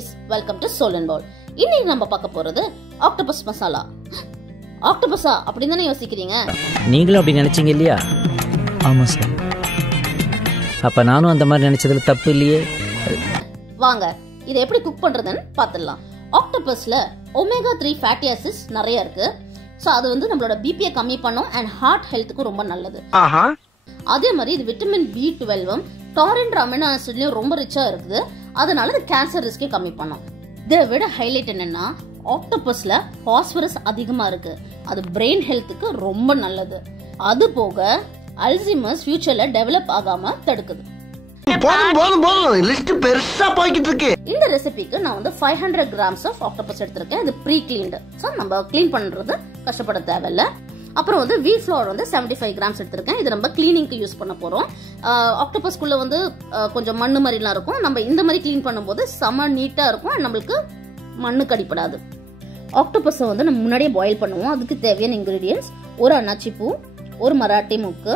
ladies, welcome to Soul and Ball. இன்னைக்கு நம்ம பார்க்க போறது ஆக்டோபஸ் மசாலா. ஆக்டோபஸா அப்படின்னு தானே யோசிக்கிறீங்க? நீங்களும் அப்படி நினைச்சீங்க இல்லையா? ஆமா சார். அப்ப நானும் அந்த மாதிரி நினைச்சதுல தப்பு இல்லையே. வாங்க இதை எப்படி குக் பண்றதுன்னு பார்த்துடலாம். ஆக்டோபஸ்ல ஒமேகா 3 ஃபேட்டி ஆசிட்ஸ் நிறைய இருக்கு. ஸோ அது வந்து நம்மளோட பிபியை கம்மி பண்ணும் அண்ட் ஹார்ட் ஹெல்த்துக்கும் ரொம்ப நல்லது. அதே மாதிரி இது விட்டமின் B12 டாரண்ட் அமினோ ஆசிட்லயும் ரொம்ப ரிச்சா இருக்குது. அதனால இது கேன்சர் ரிஸ்கை கம்மி பண்ணும். இதை விட ஹைலைட் என்னன்னா ஆக்டோபஸ்ல பாஸ்பரஸ் அதிகமா இருக்கு. அது பிரெயின் ஹெல்த்துக்கு ரொம்ப நல்லது. அது போக அல்சைமர்ஸ் ஃபியூச்சர்ல டெவலப் ஆகாம தடுக்குது. இந்த ரெசிபிக்கு நான் வந்து 500 கிராம்ஸ் ஆஃப் ஆக்டோபஸ் எடுத்திருக்கேன். இது ப்ரீ கிளீன்டு. ஸோ நம்ம கிளீன் பண்றது கஷ்டப்பட தேவையில்லை. அப்புறம் வந்து வீட் ஃப்ளவர் வந்து 75 கிராம்ஸ் எடுத்திருக்கேன். இது நம்ம கிளீனிங்க்கு யூஸ் பண்ண போறோம். ஆக்டோபஸ்குள்ள வந்து கொஞ்சம் மண்ணு மாதிரிலாம் இருக்கும். நம்ம இந்த மாதிரி கிளீன் பண்ணும்போது செம நீட்டா இருக்கும். நம்மளுக்கு மண்ணு கடிப்படாது. ஆக்டோபஸை வந்து நம்ம முன்னாடியே பாயில் பண்ணுவோம். அதுக்கு தேவையான இன்கிரீடியன்ஸ்: ஒரு அன்னாச்சி பூ, ஒரு மராட்டி முக்கு,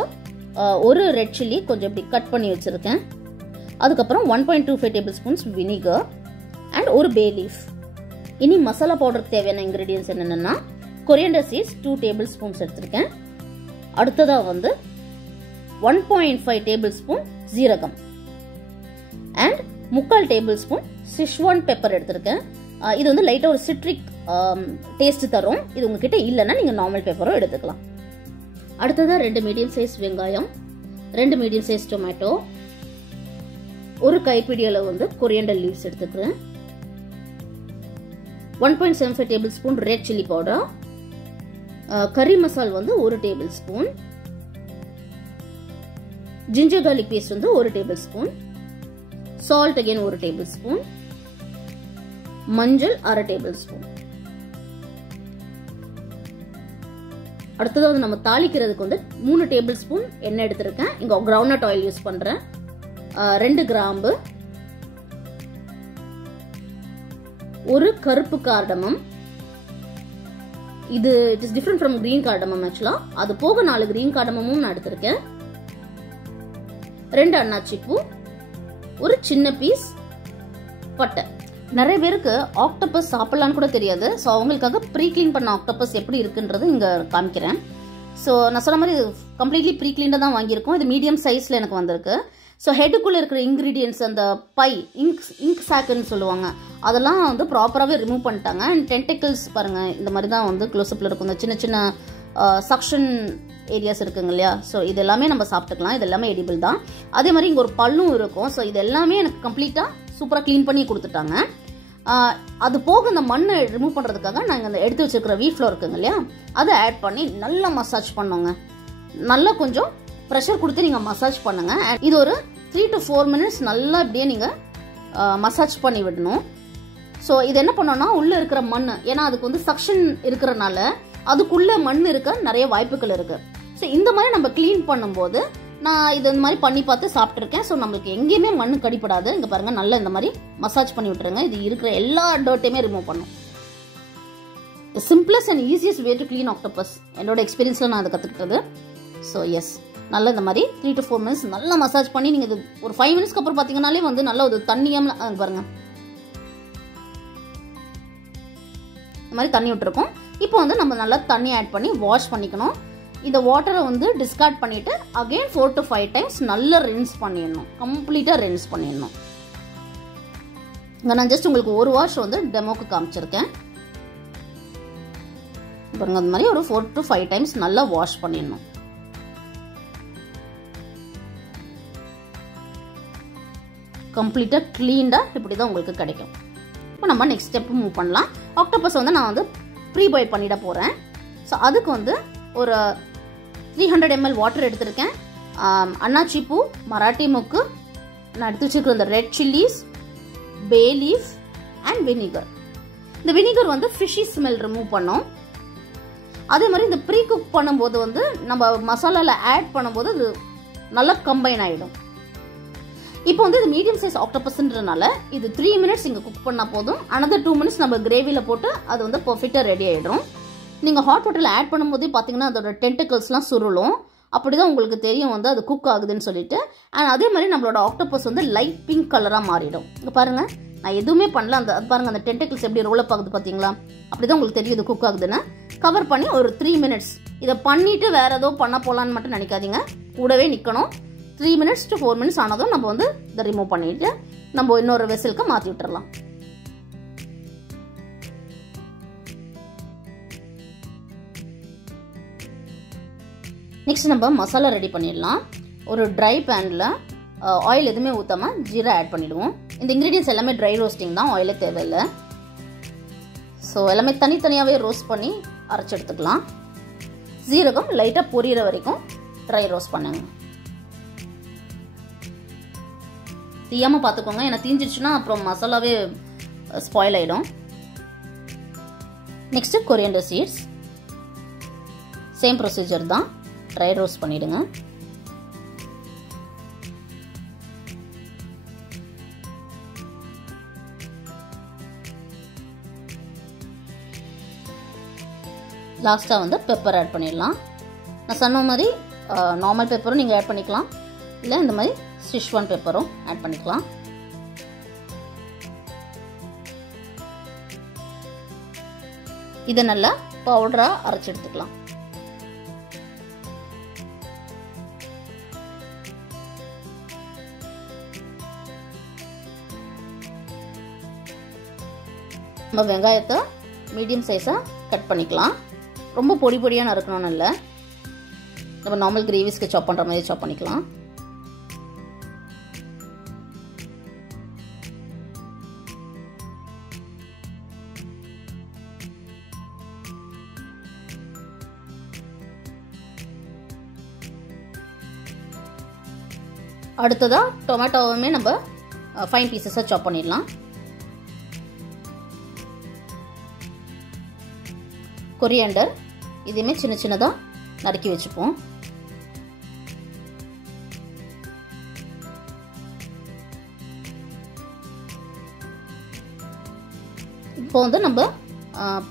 ஒரு ரெட் சில்லி கொஞ்சம் இப்படி கட் பண்ணி வச்சிருக்கேன். அதுக்கப்புறம் 1.25 டேபிள் ஸ்பூன்ஸ் வினிகர் அண்ட் ஒரு பே லீஃப். இனி மசாலா பவுடருக்கு தேவையான இன்கிரீடியன்ஸ் என்னென்னா கொரியண்டர் சீட்ஸ் 2 டேபிள் ஸ்பூன்ஸ் எடுத்திருக்கேன். அடுத்ததா வந்து 1.5 டேபிள் ஸ்பூன் ஜீரகம் and 3/4 table spoon Schezwan pepper எடுத்திருக்கேன். இது வந்து லைட்டா ஒரு சிட்ரிக் டேஸ்ட் தரும். இது உங்ககிட்ட இல்லைன்னா நீங்க நார்மல் பெப்பரும் எடுத்துக்கலாம். அடுத்ததா 2 மீடியம் சைஸ் வெங்காயம், 2 மீடியம் சைஸ் டொமேட்டோ, ஒரு கைப்பிடி அளவு வந்து கொரியண்டர் லீவ்ஸ் எடுத்துக்கிறேன். 1.75 tablespoon red chilli powder, கறி மசால் வந்து 1 tablespoon, ginger garlic paste வந்து 1 tablespoon, salt again 1 tablespoon, மஞ்சள் 1/2 டேபிள் ஸ்பூன். அடுத்தது நம்ம தாளிக்கிறதுக்கு வந்து 3 டேபிள் ஸ்பூன் எண்ணெய் எடுத்திருக்கேன். இங்க கிரவுண்ட்நட் ஆயில் யூஸ் பண்றேன். 2 கிராம்பு, ஒரு கருப்பு கார்டமம். இது it is different from green cardamom ஆக்சுவலா. அது போக 4 கிரீன் கார்டமமும் நான் எடுத்திருக்கேன். 2 அன்னாச்சி பூ, ஒரு சின்ன பீஸ் பட்டை. நிறைய பேருக்கு ஆக்டோபஸ் சாப்பிடலான்னு கூட தெரியாது. ஸோ அவங்களுக்காக ப்ரீ கிளீன் பண்ண ஆக்டோபஸ் எப்படி இருக்குன்றது இங்க காமிக்கிறேன். ஸோ நான் சொன்ன மாதிரி கம்ப்ளீட்லி ப்ரீ கிளீன்டாக தான் வாங்கியிருக்கோம். இது மீடியம் சைஸ்ல எனக்கு வந்திருக்கு. ஸோ ஹெட்டுக்குள்ளே இருக்கிற இன்க்ரீடியன்ஸ், அந்த பை இங்க் சாக்குன்னு சொல்லுவாங்க, அதெல்லாம் வந்து ப்ராப்பராகவே ரிமூவ் பண்ணிட்டாங்க. அண்ட் டென்டிக்கிள்ஸ் பாருங்க, இந்த மாதிரி தான் வந்து க்ளோஸ்அப்பில் இருக்கும். இந்த சின்ன சின்ன சக்ஷன் ஏரியாஸ் இருக்குங்க இல்லையா? ஸோ இது எல்லாமே நம்ம சாப்பிட்டுக்கலாம். இது எல்லாமே எடிபிள் தான். அதே மாதிரி இங்கே ஒரு பல்லும் இருக்கும். ஸோ இது எல்லாமே எனக்கு கம்ப்ளீட்டாக சூப்பராக க்ளீன் பண்ணி கொடுத்துட்டாங்க. அது போக இந்த மண்ணை ரிமூவ் பண்ணுறதுக்காக நாங்கள் எடுத்து வச்சிருக்கிற வீட் ஃப்ளோர் இருக்குங்க இல்லையா, அதை ஆட் பண்ணி நல்லா மசாஜ் பண்ணோங்க. நல்லா கொஞ்சம் ப்ரெஷர் கொடுத்து நீங்கள் மசாஜ் பண்ணுங்க. இது ஒரு 3 to 4 மினிட்ஸ் நல்லா இப்படியே நீங்கள் மசாஜ் பண்ணி விடணும். ஸோ இது என்ன பண்ணோம்னா உள்ளே இருக்கிற மண், ஏன்னா அதுக்கு வந்து சக்ஷன் இருக்கிறனால அதுக்குள்ளே மண் இருக்க நிறைய வாய்ப்புகள் இருக்கு. ஸோ இந்த மாதிரி நம்ம க்ளீன் பண்ணும்போது நான் இது இந்த மாதிரி பண்ணி பார்த்து சாப்பிட்ருக்கேன். ஸோ நம்மளுக்கு எங்கேயுமே மண் கடிப்படாது. இங்கே பாருங்க, நல்லா இந்த மாதிரி மசாஜ் பண்ணி விட்டுருங்க. இது இருக்கிற எல்லா டர்ட்டையுமே ரிமூவ் பண்ணும். Simplest and easiest way to clean octopus. என்னோட எக்ஸ்பீரியன்ஸில் நான் அதை கற்றுக்கிட்டது. ஸோ எஸ், நல்லா இந்த மாதிரி 3 to 4 மினிட்ஸ் நல்லா மசாஜ் பண்ணி நீங்கள் இது ஒரு 5 மினிட்ஸ்க்கு அப்புறம் பார்த்தீங்கன்னாலே வந்து நல்லா ஒரு தண்ணியாக பாருங்க, இந்த மாதிரி தண்ணி விட்டுருக்கோம். இப்போ வந்து நம்ம நல்லா தண்ணி ஆட் பண்ணி வாஷ் பண்ணிக்கணும். இந்த வாட்டரை வந்து டிஸ்கார்ட் பண்ணிட்டு அகெயின் 4 to 5 டைம்ஸ் நல்லா ரின்ஸ் பண்ணிடணும். கம்ப்ளீட்டாக ரின்ஸ் பண்ணிடணும். இங்கே நான் ஜஸ்ட் உங்களுக்கு ஒரு வாஷ் வந்து டெமோக்கு காமிச்சிருக்கேன். பாருங்க, அந்த மாதிரி ஒரு 4 to 5 டைம்ஸ் நல்லா வாஷ் பண்ணிடணும். கம்ப்ளீட்டாக க்ளீன்டாக இப்படி தான் உங்களுக்கு கிடைக்கும். இப்போ நம்ம நெக்ஸ்ட் ஸ்டெப் மூவ் பண்ணலாம். ஆக்டோபஸ் வந்து நான் வந்து ப்ரீ பாயில் பண்ணிட போகிறேன். ஸோ அதுக்கு வந்து ஒரு 300 ml வாட்டர் எடுத்திருக்கேன். அன்னாச்சி பூ, மராட்டி முக்கு, நான் எடுத்து வச்சுருக்கிற இந்த red chillies, pay leaf and vinegar. இந்த வினிகர் வந்து ஃபிஷ்ஷி ஸ்மெல் ரிமூவ் பண்ணும். அதே மாதிரி இந்த ப்ரீ குக் பண்ணும்போது வந்து நம்ம மசாலாவில் ஆட் பண்ணும்போது அது நல்லா கம்பைன் ஆகிடும். இப்போ வந்து இது மீடியம் சைஸ் ஆக்டோபஸ்ன்றனால இது 3 மினிட்ஸ் இங்கே குக் பண்ணால் போதும். another 2 மினிட்ஸ் நம்ம கிரேவியில் போட்டு அது வந்து பர்ஃபெக்டாக ரெடி ஆகிடும். நீங்கள் ஹாட் வாட்டரில் ஆட் பண்ணும்போதே பார்த்தீங்கன்னா அதோட டென்டிகல்ஸ்லாம் சுருளும். அப்படிதான் உங்களுக்கு தெரியும் வந்து அது குக் ஆகுதுன்னு சொல்லிட்டு. அண்ட் அதே மாதிரி நம்மளோட ஆக்டோபஸ் வந்து லைட் பிங்க் கலராக மாறிடும். இங்கே பாருங்கள், நான் எதுவுமே பண்ணல. அது பாருங்கள், அந்த டென்டக்கிள்ஸ் எப்படி ரோல் அப் ஆகுது பார்த்தீங்களா? அப்படி தான் உங்களுக்கு தெரியும் இது குக் ஆகுதுன்னு. கவர் பண்ணி ஒரு 3 minutes இதை பண்ணிவிட்டு வேறு ஏதோ பண்ண போகலான்னு மட்டும் நினைக்காதீங்க. கூடவே நிற்கணும். 3 minutes to 4 minutes ஆனதும் நம்ம வந்து இதை ரிமூவ் பண்ணிவிட்டு நம்ம இன்னொரு வெசலுக்கு மாற்றி விட்டுறலாம். நெக்ஸ்ட் நம்ம மசாலா ரெடி பண்ணிடலாம். ஒரு ட்ரை பேனில் ஆயில் எதுவுமே ஊற்றாமல் ஜீரா ஆட் பண்ணிவிடுவோம். இந்த இன்க்ரீடியன்ஸ் எல்லாமே ட்ரை ரோஸ்டிங் தான், ஆயிலே தேவையில்லை. ஸோ எல்லாமே தனித்தனியாகவே ரோஸ்ட் பண்ணி அரைச்சி எடுத்துக்கலாம். ஜீரகம் லைட்டாக பொரியிற வரைக்கும் ட்ரை ரோஸ்ட் பண்ணுங்க. தீயாமல் பார்த்துக்கோங்க, ஏன்னா தீஞ்சிடுச்சுன்னா அப்புறம் மசாலாவே ஸ்பாயில் ஆகிடும். Next coriander seeds. Same procedure தான், ட்ரை ரோஸ்ட் பண்ணிவிடுங்க. லாஸ்ட்டாக வந்து பெப்பர் ஆட் பண்ணிடலாம். நான் சொன்ன மாதிரி நார்மல் பெப்பரும் நீங்கள் ஆட் பண்ணிக்கலாம், இல்லை இந்த மாதிரி சிஷ்வான் பெப்பரும் ஆட் பண்ணிக்கலாம். இதை நல்லா பவுடராக அரைச்சி எடுத்துக்கலாம். நம்ம வெங்காயத்தை மீடியம் சைஸாக கட் பண்ணிக்கலாம். ரொம்ப பொடி பொடியாக நறுக்கணும்னு இல்லை, நம்ம நார்மல் கிரேவிஸ்க்கு சாப் பண்ணுற மாதிரி சாப் பண்ணிக்கலாம். அடுத்ததாக டொமேட்டோவுமே நம்ம ஃபைன் பீசஸாக சாப் பண்ணிடலாம். கொரியாண்டர் இதையுமே சின்ன சின்னதாக நறுக்கி வச்சுப்போம். இப்போ வந்து நம்ம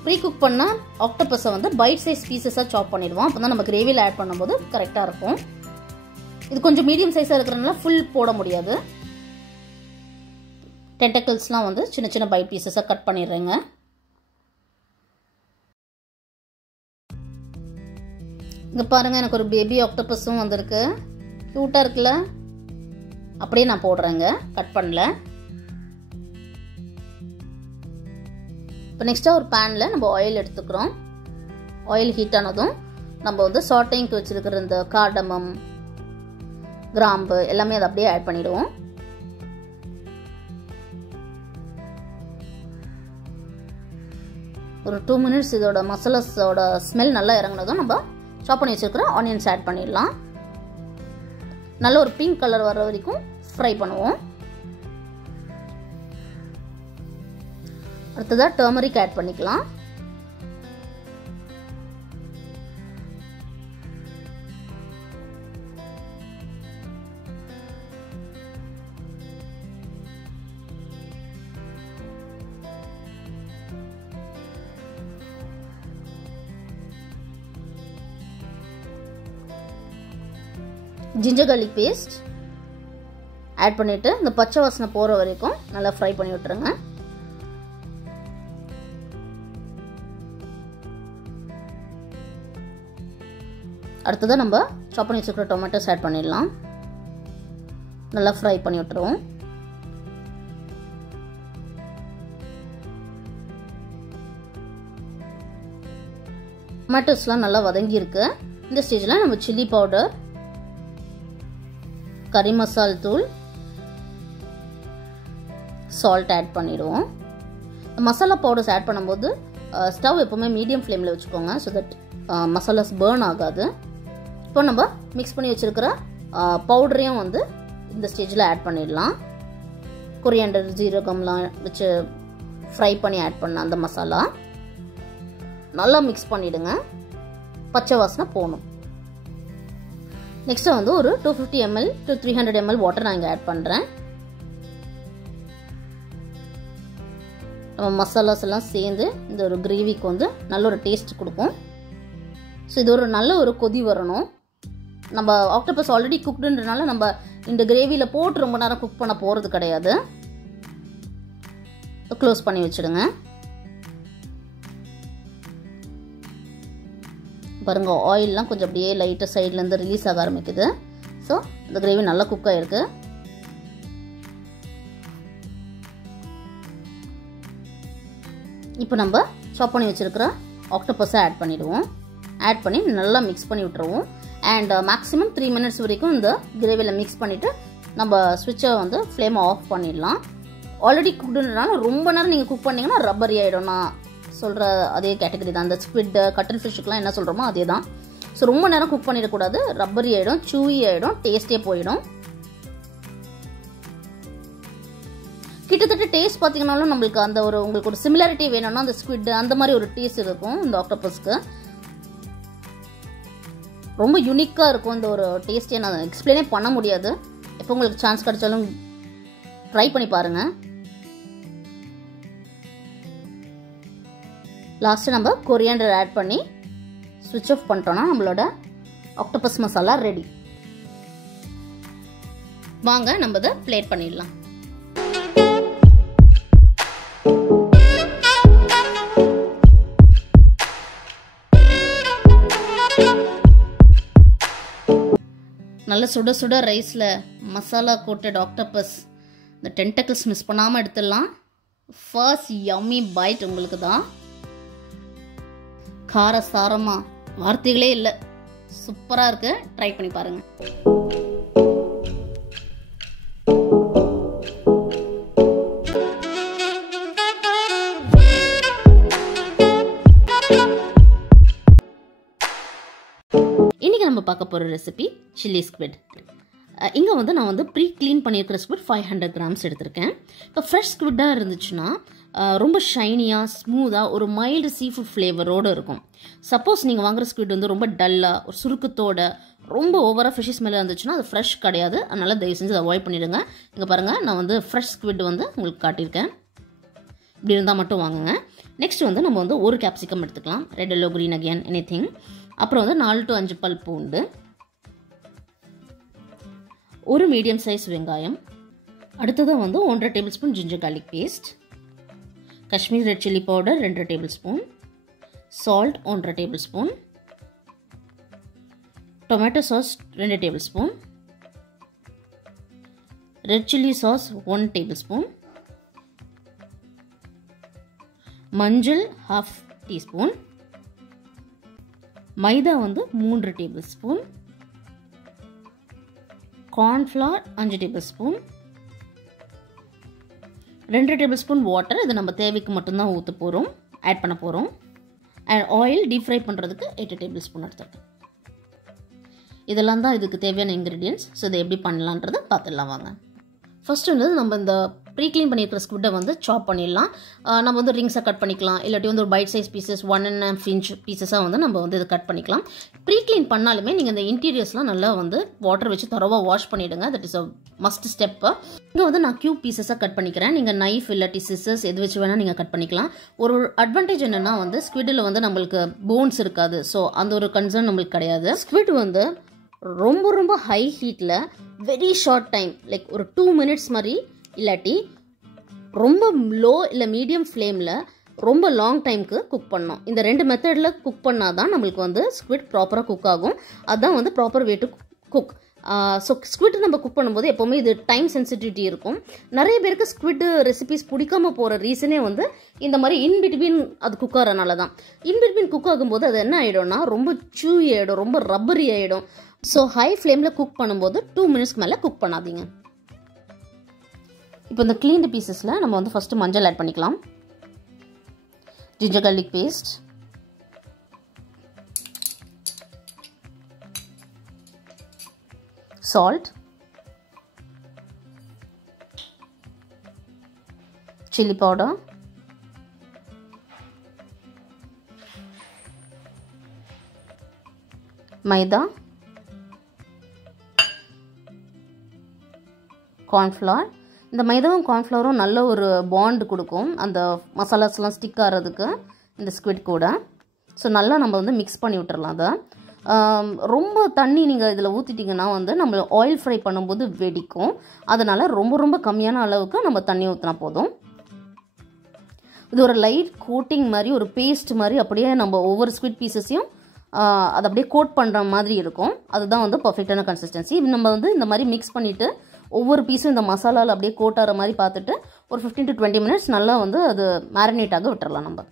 ப்ரீ குக் பண்ண ஆக்டோபஸை வந்து பைட் சைஸ் பீசஸாக சாப் பண்ணிடுவோம். அப்போ தான் நம்ம கிரேவியில் ஆட் பண்ணும்போது கரெக்டாக இருக்கும். இது கொஞ்சம் மீடியம் சைஸாக இருக்கிறதுனால ஃபுல் போட முடியாது. டென்டக்கிள்ஸ்லாம் வந்து சின்ன சின்ன பைட் பீசஸாக கட் பண்ணிடுறேங்க. இங்கே பாருங்கள், எனக்கு ஒரு பேபி ஆக்டோபஸும் வந்திருக்கு. க்யூட்டாக இருக்குல்ல? அப்படியே நான் போடுறேங்க, கட் பண்ணல. இப்போ நெக்ஸ்ட்டாக ஒரு பேனில் நம்ம ஆயில் எடுத்துக்கிறோம். ஆயில் ஹீட் ஆனதும் நம்ம வந்து சாட்டேங்க்கு வச்சுருக்கிற இந்த கார்டமம், கிராம்பு எல்லாமே அதை அப்படியே ஆட் பண்ணிவிடுவோம். ஒரு 2 minutes இதோட மசாலாஸோட ஸ்மெல் நல்லா இறங்கினதும் நம்ம சாப் பண்ணி வச்சுருக்கிற ஆனியன்ஸ் ஆட் பண்ணிடலாம். நல்ல ஒரு பிங்க் கலர் வர வரைக்கும் ஃப்ரை பண்ணுவோம். அடுத்ததாக டர்மரிக் ஆட் பண்ணிக்கலாம். ஜிஞ்சர் கார்லிக் பேஸ்ட் ஆட் பண்ணிவிட்டு இந்த பச்சை வாசனை போகிற வரைக்கும் நல்லா ஃப்ரை பண்ணி விட்டுருங்க. அடுத்ததாக நம்ம சாப் பண்ணி வச்சுக்கிற டொமேட்டோஸ் ஆட் பண்ணிடலாம். நல்லா ஃப்ரை பண்ணி விட்டுருவோம். டொமேட்டோஸ்லாம் நல்லா வதங்கி இருக்கு. இந்த ஸ்டேஜில் நம்ம சில்லி பவுடர், கறி மசால் தூள், சால்ட் ஆட் பண்ணிடுவோம். மசாலா பவுடர்ஸ் ஆட் பண்ணும்போது ஸ்டவ் எப்போவுமே மீடியம் ஃப்ளேமில் வச்சுக்கோங்க, ஸோ தட் மசாலாஸ் பேர்ன் ஆகாது. இப்போ நம்ம மிக்ஸ் பண்ணி வச்சுருக்கிற பவுடரையும் வந்து இந்த ஸ்டேஜில் ஆட் பண்ணிடலாம். கொரியாண்டர், ஜீரகம்லாம் வச்சு ஃப்ரை பண்ணி ஆட் பண்ண அந்த மசாலா நல்லா மிக்ஸ் பண்ணிவிடுங்க, பச்சை வாசனை போகணும். நெக்ஸ்ட்டு வந்து ஒரு 250 ml to 300 ml வாட்டர் நான் இங்கே ஆட் பண்ணுறேன். நம்ம மசாலாஸ் எல்லாம் சேர்ந்து இந்த ஒரு கிரேவிக்கு வந்து நல்ல ஒரு டேஸ்ட் கொடுக்கும். ஸோ இது ஒரு நல்ல ஒரு கொதி வரணும். நம்ம ஆக்டோபஸ் ஆல்ரெடி குக்டுன்றனால நம்ம இந்த கிரேவியில் போட்டு ரொம்ப நேரம் குக் பண்ண போகிறது கிடையாது. க்ளோஸ் பண்ணி வச்சுடுங்க. பாருங்கள் ஆயிலெலாம் கொஞ்சம் அப்படியே லைட்டாக சைட்லேருந்து ரிலீஸ் ஆக ஆரம்பிக்குது. ஸோ இந்த கிரேவி நல்லா குக் ஆகிருக்கு. இப்போ நம்ம சாப் பண்ணி வச்சுருக்கிற ஆக்டோபஸை ஆட் பண்ணிவிடுவோம். ஆட் பண்ணி நல்லா மிக்ஸ் பண்ணி விட்டுருவோம். அண்ட் மேக்ஸிமம் 3 minutes வரைக்கும் இந்த கிரேவியில் மிக்ஸ் பண்ணிவிட்டு நம்ம ஸ்விட்சை வந்து ஃப்ளேமை ஆஃப் பண்ணிடலாம். ஆல்ரெடி குக்குடுனால ரொம்ப நேரம் நீங்கள் குக் பண்ணிங்கன்னா ரப்பரி ஆகிடும். நான் சொல்கிற அதே கேட்டகரி தான். அந்த ஸ்குவிட் கட்டன் ஃபிஷ்ஷுக்கெலாம் என்ன சொல்கிறோமோ அதே தான். ஸோ ரொம்ப நேரம் குக் பண்ணிடக்கூடாது, ரப்பரி ஆகிடும், சூவி ஆகிடும், டேஸ்ட்டே போயிடும். கிட்டத்தட்ட டேஸ்ட் பார்த்தீங்கன்னாலும் நம்மளுக்கு அந்த உங்களுக்கு ஒரு சிமிலாரிட்டி வேணும்னா அந்த ஸ்குவிட் அந்த மாதிரி ஒரு டேஸ்ட் இருக்கும் இந்த ஆக்டோபஸ்க்கு. ரொம்ப யூனிக்காக இருக்கும் இந்த ஒரு டேஸ்ட்டே. நான் எக்ஸ்பிளைனே பண்ண முடியாது. எப்போ உங்களுக்கு சான்ஸ் கிடைச்சாலும் ட்ரை பண்ணி பாருங்கள். லாஸ்ட்டு நம்ம கொரியாண்டர் ஆட் பண்ணி ஸ்விட்ச் ஆஃப் பண்ணிட்டோம்னா நம்மளோட ஆக்டோபஸ் மசாலா ரெடி. வாங்க நம்ம இதை பிளேட் பண்ணிடலாம். நல்ல சுட சுட ரைஸில் மசாலா கோட்டட் ஆக்டோபஸ் இந்த டென்டக்கிள்ஸ் மிஸ் பண்ணாமல் எடுத்துடலாம். ஃபர்ஸ்ட் யம்மி பைட் உங்களுக்கு தான். கார சாரமா வார்த்தைகளே இல்லை, சூப்பராக இருக்கு. ட்ரை பண்ணி பாருங்க. இன்னைக்கு நம்ம பார்க்க போகிற ரெசிபி சில்லி ஸ்குவிட். இங்கே வந்து நான் வந்து ப்ரீ க்ளீன் பண்ணியிருக்கிற ஸ்குவிட் 500 grams எடுத்திருக்கேன். இப்போ ஃப்ரெஷ் ஸ்குவிட்டாக இருந்துச்சுன்னா ரொம்ப ஷைனியாக ஸ்மூத்தாக ஒரு மைல்டு சீ ஃபுட் ஃப்ளேவரோடு இருக்கும். சப்போஸ் நீங்கள் வாங்குகிற ஸ்குவிட் வந்து ரொம்ப டல்லாக ஒரு சுருக்கத்தோட ரொம்ப ஓவராக ஃபிஷ்ஷி ஸ்மெல்லாக இருந்துச்சுன்னா அது ஃப்ரெஷ் கிடையாது. அதனால் தயவு செஞ்சு அதை அவாய்ட் பண்ணிவிடுங்க. இங்கே பாருங்கள், நான் வந்து ஃப்ரெஷ் ஸ்குவிட் வந்து உங்களுக்கு காட்டியிருக்கேன். இப்படி இருந்தால் மட்டும் வாங்குங்க. நெக்ஸ்ட் வந்து நம்ம வந்து ஒரு கேப்சிகம் எடுத்துக்கலாம். Red yellow green again anything. அப்புறம் வந்து 4 to 5 பல் பூண்டு, ஒரு மீடியம் சைஸ் வெங்காயம், அடுத்ததாக வந்து 1.5 tablespoon ginger garlic paste, Kashmir red chilli powder 2 tablespoon, salt 1.5 tablespoon, tomato sauce 2 tablespoon, red chilli sauce 1 tablespoon, மஞ்சள் 1/2 teaspoon, மைதா வந்து 3 tablespoon, cornflour 5 tablespoon, 2 tablespoon water. இது நம்ம தேவைக்கு மட்டும்தான் ஊற்ற போகிறோம், ஆட் பண்ண போகிறோம். அண்ட் ஆயில் டீப் ஃப்ரை பண்ணுறதுக்கு 8 tablespoon எடுத்துருக்கேன். இதெல்லாம் தான் இதுக்கு தேவையான இன்க்ரீடியன்ட்ஸ். ஸோ இதை எப்படி பண்ணலான்றதை பார்த்துடலாம் வாங்க. ஃபர்ஸ்ட் வந்து நம்ம இந்த ப்ரீ க்ளீன் பண்ணியிருக்கிற ஸ்குவிட்டை வந்து சாப் பண்ணிடலாம். நம்ம வந்து ரிங்ஸாக கட் பண்ணிக்கலாம், இல்லாட்டி வந்து ஒரு பைட் சைஸ் பீசஸ் 1.5 inch பீசஸாக வந்து நம்ம வந்து இதை கட் பண்ணிக்கலாம். ப்ரீ க்ளீன் பண்ணாலுமே நீங்கள் இந்த இன்டீரியர்ஸ்லாம் நல்லா வந்து வாட்டர் வச்சு தரோவாக வாஷ் பண்ணிவிடுங்க. That is a must step. இங்கே வந்து நான் க்யூப் பீசஸாக கட் பண்ணிக்கிறேன். நீங்கள் நைஃப் இல்லாட்டி சிசர்ஸ் எது வச்சு வேணால் நீங்கள் கட் பண்ணிக்கலாம். ஒரு அட்வான்டேஜ் என்னென்னா வந்து ஸ்குவிட்டில் வந்து நம்மளுக்கு போன்ஸ் இருக்காது. ஸோ அந்த ஒரு கன்சர்ன் நம்மளுக்கு கிடையாது. ஸ்குவிட் வந்து ரொம்ப ரொம்ப ஹை ஹீட்டில் வெரி ஷார்ட் டைம் லைக் ஒரு 2 minutes மாதிரி இல்லாட்டி ரொம்ப லோ இல்லை மீடியம் ஃப்ளேமில் ரொம்ப லாங் டைமுக்கு குக் பண்ணணும். இந்த 2 மெத்தடில் குக் பண்ணால் தான் நம்மளுக்கு வந்து ஸ்குவிட் ப்ராப்பராக குக் ஆகும். அதுதான் வந்து proper way to cook. So squid நம்ம குக் பண்ணும்போது எப்போவுமே இது டைம் சென்சிட்டிவிட்டி இருக்கும். நிறைய பேருக்கு ஸ்குவிட் ரெசிபிஸ் பிடிக்காம போகிற ரீசனே வந்து இந்த மாதிரி இன்பிட்வீன் அது குக் ஆகிறனால தான். இன்பிட்வீன் குக் ஆகும்போது அது என்ன ஆகிடும்னா ரொம்ப சூவி ஆகிடும், ரொம்ப ரப்பரி ஆகிடும். ஸோ ஹை ஃப்ளேமில் குக் பண்ணும்போது 2 minutes மேலே குக் பண்ணாதீங்க. இப்போ இந்த க்ளீன்டு பீசஸில் நம்ம வந்து ஃபஸ்ட்டு மஞ்சள் ஆட் பண்ணிக்கலாம், ginger garlic paste, salt, chilli powder, maida, cornflour. இந்த மைதாவும் கார்ன்ஃப்ளவரும் நல்ல ஒரு பாண்ட் கொடுக்கும் அந்த மசாலாஸ்லாம் ஸ்டிக் ஆகிறதுக்கு இந்த ஸ்குவிட் கூட. ஸோ நல்லா நம்ம வந்து மிக்ஸ் பண்ணி விட்டுறலாம். அதை ரொம்ப தண்ணி நீங்கள் இதில் ஊற்றிட்டிங்கன்னா வந்து நம்ம ஆயில் ஃப்ரை பண்ணும்போது வெடிக்கும். அதனால் ரொம்ப ரொம்ப கம்மியான அளவுக்கு நம்ம தண்ணி ஊற்றினா போதும். இது ஒரு லைட் கோட்டிங் மாதிரி, ஒரு பேஸ்ட் மாதிரி அப்படியே நம்ம ஒவ்வொரு ஸ்குவிட் பீசஸையும் அது அப்படியே கோட் பண்ணுற மாதிரி இருக்கும். அதுதான் வந்து பர்ஃபெக்டான கன்சிஸ்டன்சி. நம்ம வந்து இந்த மாதிரி மிக்ஸ் பண்ணிவிட்டு ஒவ்வொரு பீஸும் இந்த மசாலாவில் அப்படியே கோட் ஆகிற மாதிரி பார்த்துட்டு ஒரு 15 to 20 minutes நல்லா வந்து அது மேரினேட் ஆக விட்டுறலாம். நம்ம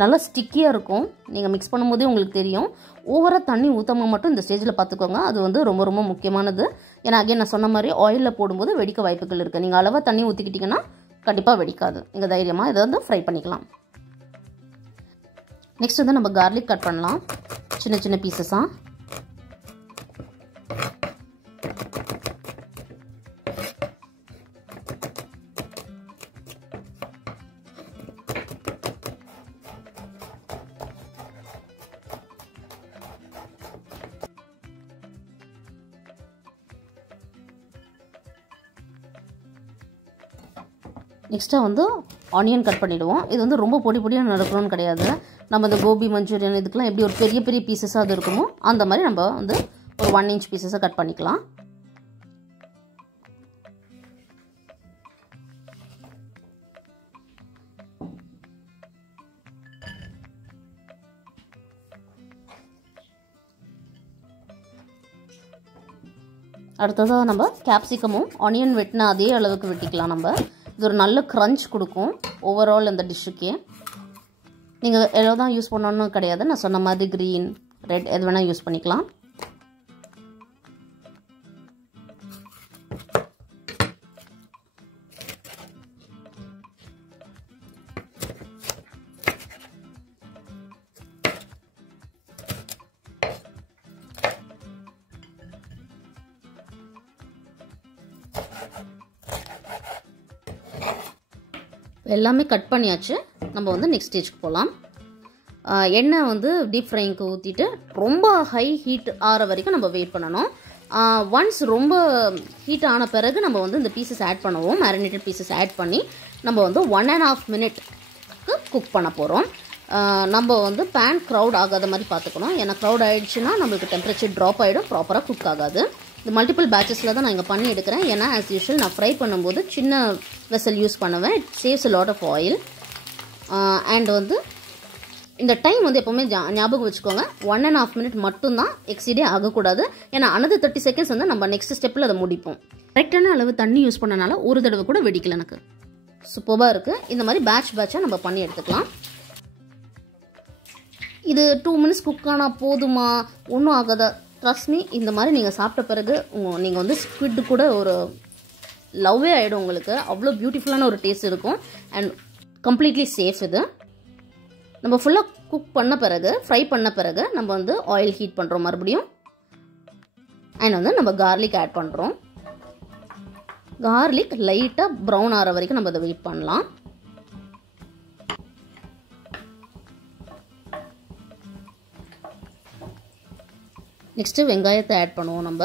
நல்லா ஸ்டிக்கியாக இருக்கும். நீங்கள் மிக்ஸ் பண்ணும்போதே உங்களுக்கு தெரியும். ஓவராக தண்ணி ஊற்றாமல் மட்டும் இந்த ஸ்டேஜில் பார்த்துக்கோங்க. அது வந்து ரொம்ப ரொம்ப முக்கியமானது. ஏன்னா அகைன் நான் சொன்ன மாதிரி ஆயிலில் போடும்போது வெடிக்க வாய்ப்புகள் இருக்குது. நீங்கள் அளவாக தண்ணி ஊற்றிக்கிட்டிங்கன்னா கண்டிப்பாக வெடிக்காது. நீங்கள் தைரியமாக இதை வந்து ஃப்ரை பண்ணிக்கலாம். நெக்ஸ்ட் வந்து நம்ம கார்லிக் கட் பண்ணலாம் சின்ன சின்ன பீசஸாக. நெக்ஸ்ட்டாக வந்து ஆனியன் கட் பண்ணிவிடுவோம். இது வந்து ரொம்ப பொடி பொடியாக நறுக்கணும்னு கிடையாது. நம்ம இந்த கோபி மஞ்சூரியன் இதுக்கெலாம் எப்படி ஒரு பெரிய பெரிய பீசஸாக அது இருக்குமோ அந்த மாதிரி நம்ம வந்து ஒரு 1 inch பீசஸாக கட் பண்ணிக்கலாம். அடுத்ததாக நம்ம கேப்சிகமும் ஆனியன் வெட்டினா அதே அளவுக்கு வெட்டிக்கலாம். நம்ம இது ஒரு நல்ல க்ரன்ச் கொடுக்கும் ஓவரால் இந்த டிஷ்ஷுக்கே. நீங்கள் எவ்வளோ தான் யூஸ் பண்ணணும்னு கிடையாது. நான் சொன்ன மாதிரி க்ரீன், ரெட் எது வேணால் யூஸ் பண்ணிக்கலாம். எல்லாமே கட் பண்ணியாச்சு. நம்ம வந்து நெக்ஸ்ட் ஸ்டேஜ்க்கு போகலாம். எண்ணெய் வந்து டீப் ஃப்ரைங்க்கு ஊற்றிட்டு ரொம்ப ஹை ஹீட் ஆகிற வரைக்கும் நம்ம வெயிட் பண்ணணும். ஒன்ஸ் ரொம்ப ஹீட் ஆன பிறகு நம்ம வந்து இந்த பீசஸ் ஆட் பண்ணுவோம். மேரினேட்டட் பீசஸ் ஆட் பண்ணி நம்ம வந்து 1.5 minute குக் பண்ண போகிறோம். நம்ம வந்து பேன் க்ரௌட் ஆகாத மாதிரி பார்த்துக்கணும். ஏன்னா க்ரௌட் ஆகிடுச்சுன்னா நம்மளுக்கு டெம்பரேச்சர் ட்ராப் ஆகிடும், ப்ராப்பராக குக் ஆகாது. இது மல்டிபிள் பேட்சஸில் தான் நான் இங்கே பண்ணி எடுக்கிறேன். ஏன்னா ஆஸ் யூஷுவல் நான் ஃப்ரை பண்ணும்போது சின்ன வெசல் யூஸ் பண்ணுவேன். It saves a lot of oil. And வந்து இந்த டைம் வந்து எப்போவுமே ஞாபகம் வச்சுக்கோங்க, 1.5 minute மட்டும்தான், எக்ஸிடே ஆகக்கூடாது. ஏன்னா another 30 seconds வந்து நம்ம நெக்ஸ்ட் ஸ்டெப்பில் அதை முடிப்போம். கரெக்டான அளவு தண்ணி யூஸ் பண்ணனால ஒரு தடவை கூட வெடிக்கல. எனக்கு சூப்பராக இருக்குது. இந்த மாதிரி பேட்சாக நம்ம பண்ணி எடுத்துக்கலாம். இது 2 minutes குக் ஆனால் போதுமா, ஒன்றும் ஆகாத. ட்ரஸ்ட் மீ, இந்த மாதிரி நீங்கள் சாப்பிட்ட பிறகு நீங்கள் வந்து ஸ்குவிட் கூட ஒரு லவ்வே ஆகிடும் உங்களுக்கு. அவ்வளோ பியூட்டிஃபுல்லான ஒரு டேஸ்ட் இருக்கும். And completely safe. இது நம்ம ஃபுல்லாக குக் பண்ண பிறகு, ஃப்ரை பண்ண பிறகு நம்ம வந்து ஆயில் ஹீட் பண்ணுறோம் மறுபடியும். அண்ட் வந்து நம்ம கார்லிக் ஆட் பண்ணுறோம். கார்லிக் லைட்டாக ப்ரௌன் ஆகிற வரைக்கும் நம்ம அதை வெயிட் பண்ணலாம். நெக்ஸ்ட்டு வெங்காயத்தை ஆட் பண்ணுவோம். நம்ம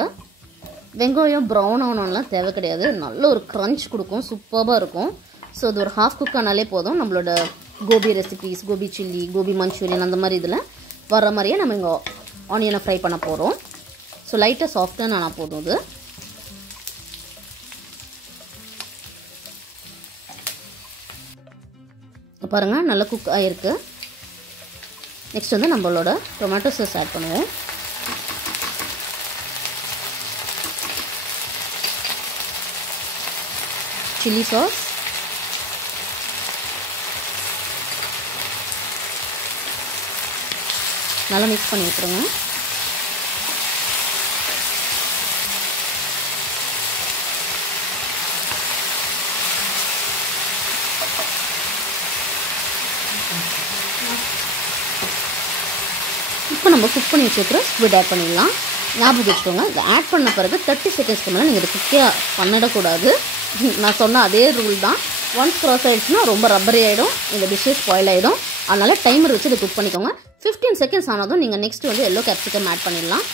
வெங்காயம் ப்ரௌன் ஆகணும்லாம் தேவை கிடையாது. நல்ல ஒரு க்ரன்ச் கொடுக்கும், சூப்பராக இருக்கும். ஸோ அது ஒரு ஹாஃப் குக் ஆனாலே போதும். நம்மளோட gobi recipes, gobi chilli, gobi manchurian அந்த மாதிரி இதில் வர மாதிரியே நம்ம இங்கே ஆனியனை ஃப்ரை பண்ண போகிறோம். ஸோ லைட்டாக சாஃப்டாக ஆனால் போதும். இது பாருங்கள் நல்லா குக் ஆகிருக்கு. நெக்ஸ்ட் வந்து நம்மளோட டொமேட்டோ சாஸ் ஆட் பண்ணுவோம். சில்லி சாஸ், நல்லா மிக்ஸ் பண்ணி விட்டுருங்க. இப்போ நம்ம குக் பண்ணி வச்சுக்கிற ஸ்குவிட் ஆட் பண்ணிடலாம். ஞாபகம் வச்சுக்கோங்க, இதை ஆட் பண்ண பிறகு 30 secondsக்கு மேலே நீங்கள் இதை குக்கே பண்ணிடக்கூடாது. நான் சொன்ன அதே ரூல் தான். ஒன்ஸ் க்ராஸ் ஆகிடுச்சுன்னா ரொம்ப ரப்பரி ஆகிடும், இந்த டிஷ்ஷஸ் ஸ்பாயில் ஆகிடும். அதனால் டைமர் வச்சு இதை குக் பண்ணிக்கோங்க. 15 seconds ஆனதும் நீங்கள் நெக்ஸ்ட் வந்து எல்லோ கேப்சிகம் ஆட் பண்ணிடலாம்.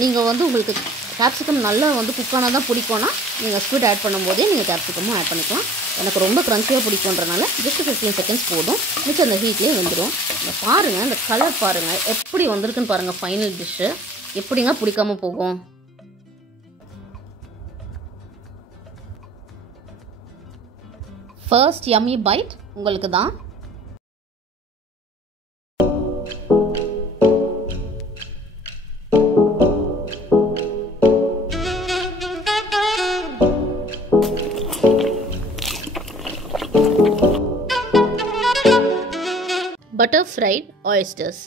நீங்கள் வந்து உங்களுக்கு கேப்சிகம் நல்லா வந்து குக் ஆனால் தான் பிடிக்கும்னா நீங்கள் ஸ்குவிட் ஆட் பண்ணும்போதே நீங்கள் கேப்சிகமும் ஆட் பண்ணிக்கலாம். எனக்கு ரொம்ப க்ரன்ச்சியாக பிடிக்குன்றனால ஜஸ்ட் 15 seconds போதும். மிச்சம் அந்த ஹீட்லேயே வந்துடும். இந்த பாருங்கள், இந்த கலர் பாருங்கள் எப்படி வந்திருக்குன்னு பாருங்கள். ஃபைனல் டிஷ்ஷு எப்படிங்க பிடிக்காமல் போகும். ஃபர்ஸ்ட் yummy bite உங்களுக்கு தான். பட்டர் ஃப்ரைட் ஆயிஸ்டர்ஸ்,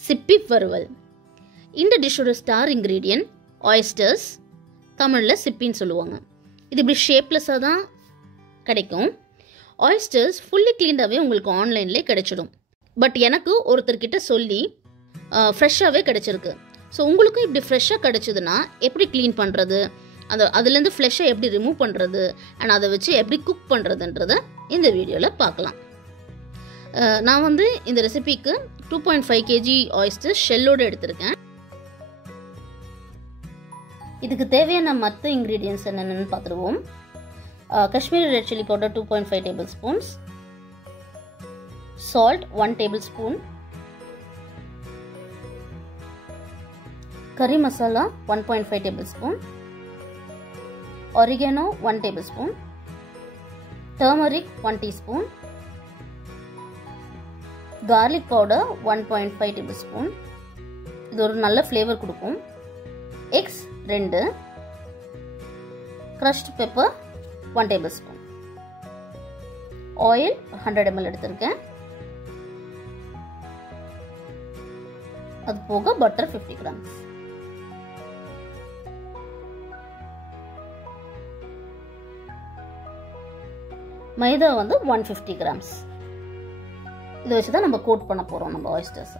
சிப்பி வறுவல். இந்த டிஷ்ஷோட ஸ்டார் இன்க்ரீடியன்ட் ஆயிஸ்டர்ஸ், தமிழில் சிப்பின்னு சொல்லுவாங்க. இது இப்படி ஷேப்லெஸ்ஸாக தான் கிடைக்கும். ஆயிஸ்டர்ஸ் ஃபுல்லி க்ளீன்டாகவே உங்களுக்கு ஆன்லைன்லேயே கிடைச்சிடும். பட் எனக்கு ஒருத்தர்கிட்ட சொல்லி ஃப்ரெஷ்ஷாகவே கிடைச்சிருக்கு. ஸோ உங்களுக்கும் இப்படி ஃப்ரெஷ்ஷாக கிடைச்சதுன்னா எப்படி க்ளீன் பண்ணுறது, அதுலேருந்து ஃப்ளெஷ்ஷை எப்படி ரிமூவ் பண்ணுறது அண்ட் அதை வச்சு எப்படி குக் பண்ணுறதுன்றதை இந்த வீடியோவில் பார்க்கலாம். நான் வந்து இந்த ரெசிபிக்கு 2.5 kg ஆயிஸ்டர் ஷெல்லோடு எடுத்திருக்கேன். இதுக்கு தேவையான மற்ற இன்க்ரீடியன்ஸ் என்னென்னு பார்த்துருவோம். Kashmiri red chilli powder 2.5 tablespoons, salt 1 tablespoon, கறி masala 1.5 tablespoon, oregano 1 tablespoon, turmeric 1 teaspoon, garlic powder 1.5 tablespoon. இது ஒரு நல்ல ஃப்ளேவர் கொடுக்கும். X 2, crushed pepper 1 tablespoon, oil 100 ml எடுத்திருக்கேன். அது போக butter 50 grams. மைதா வந்து 150 grams. இதை வச்சு தான் நம்ம கோட் பண்ண போகிறோம் நம்ம ஆயிஸ்டர்ஸ்.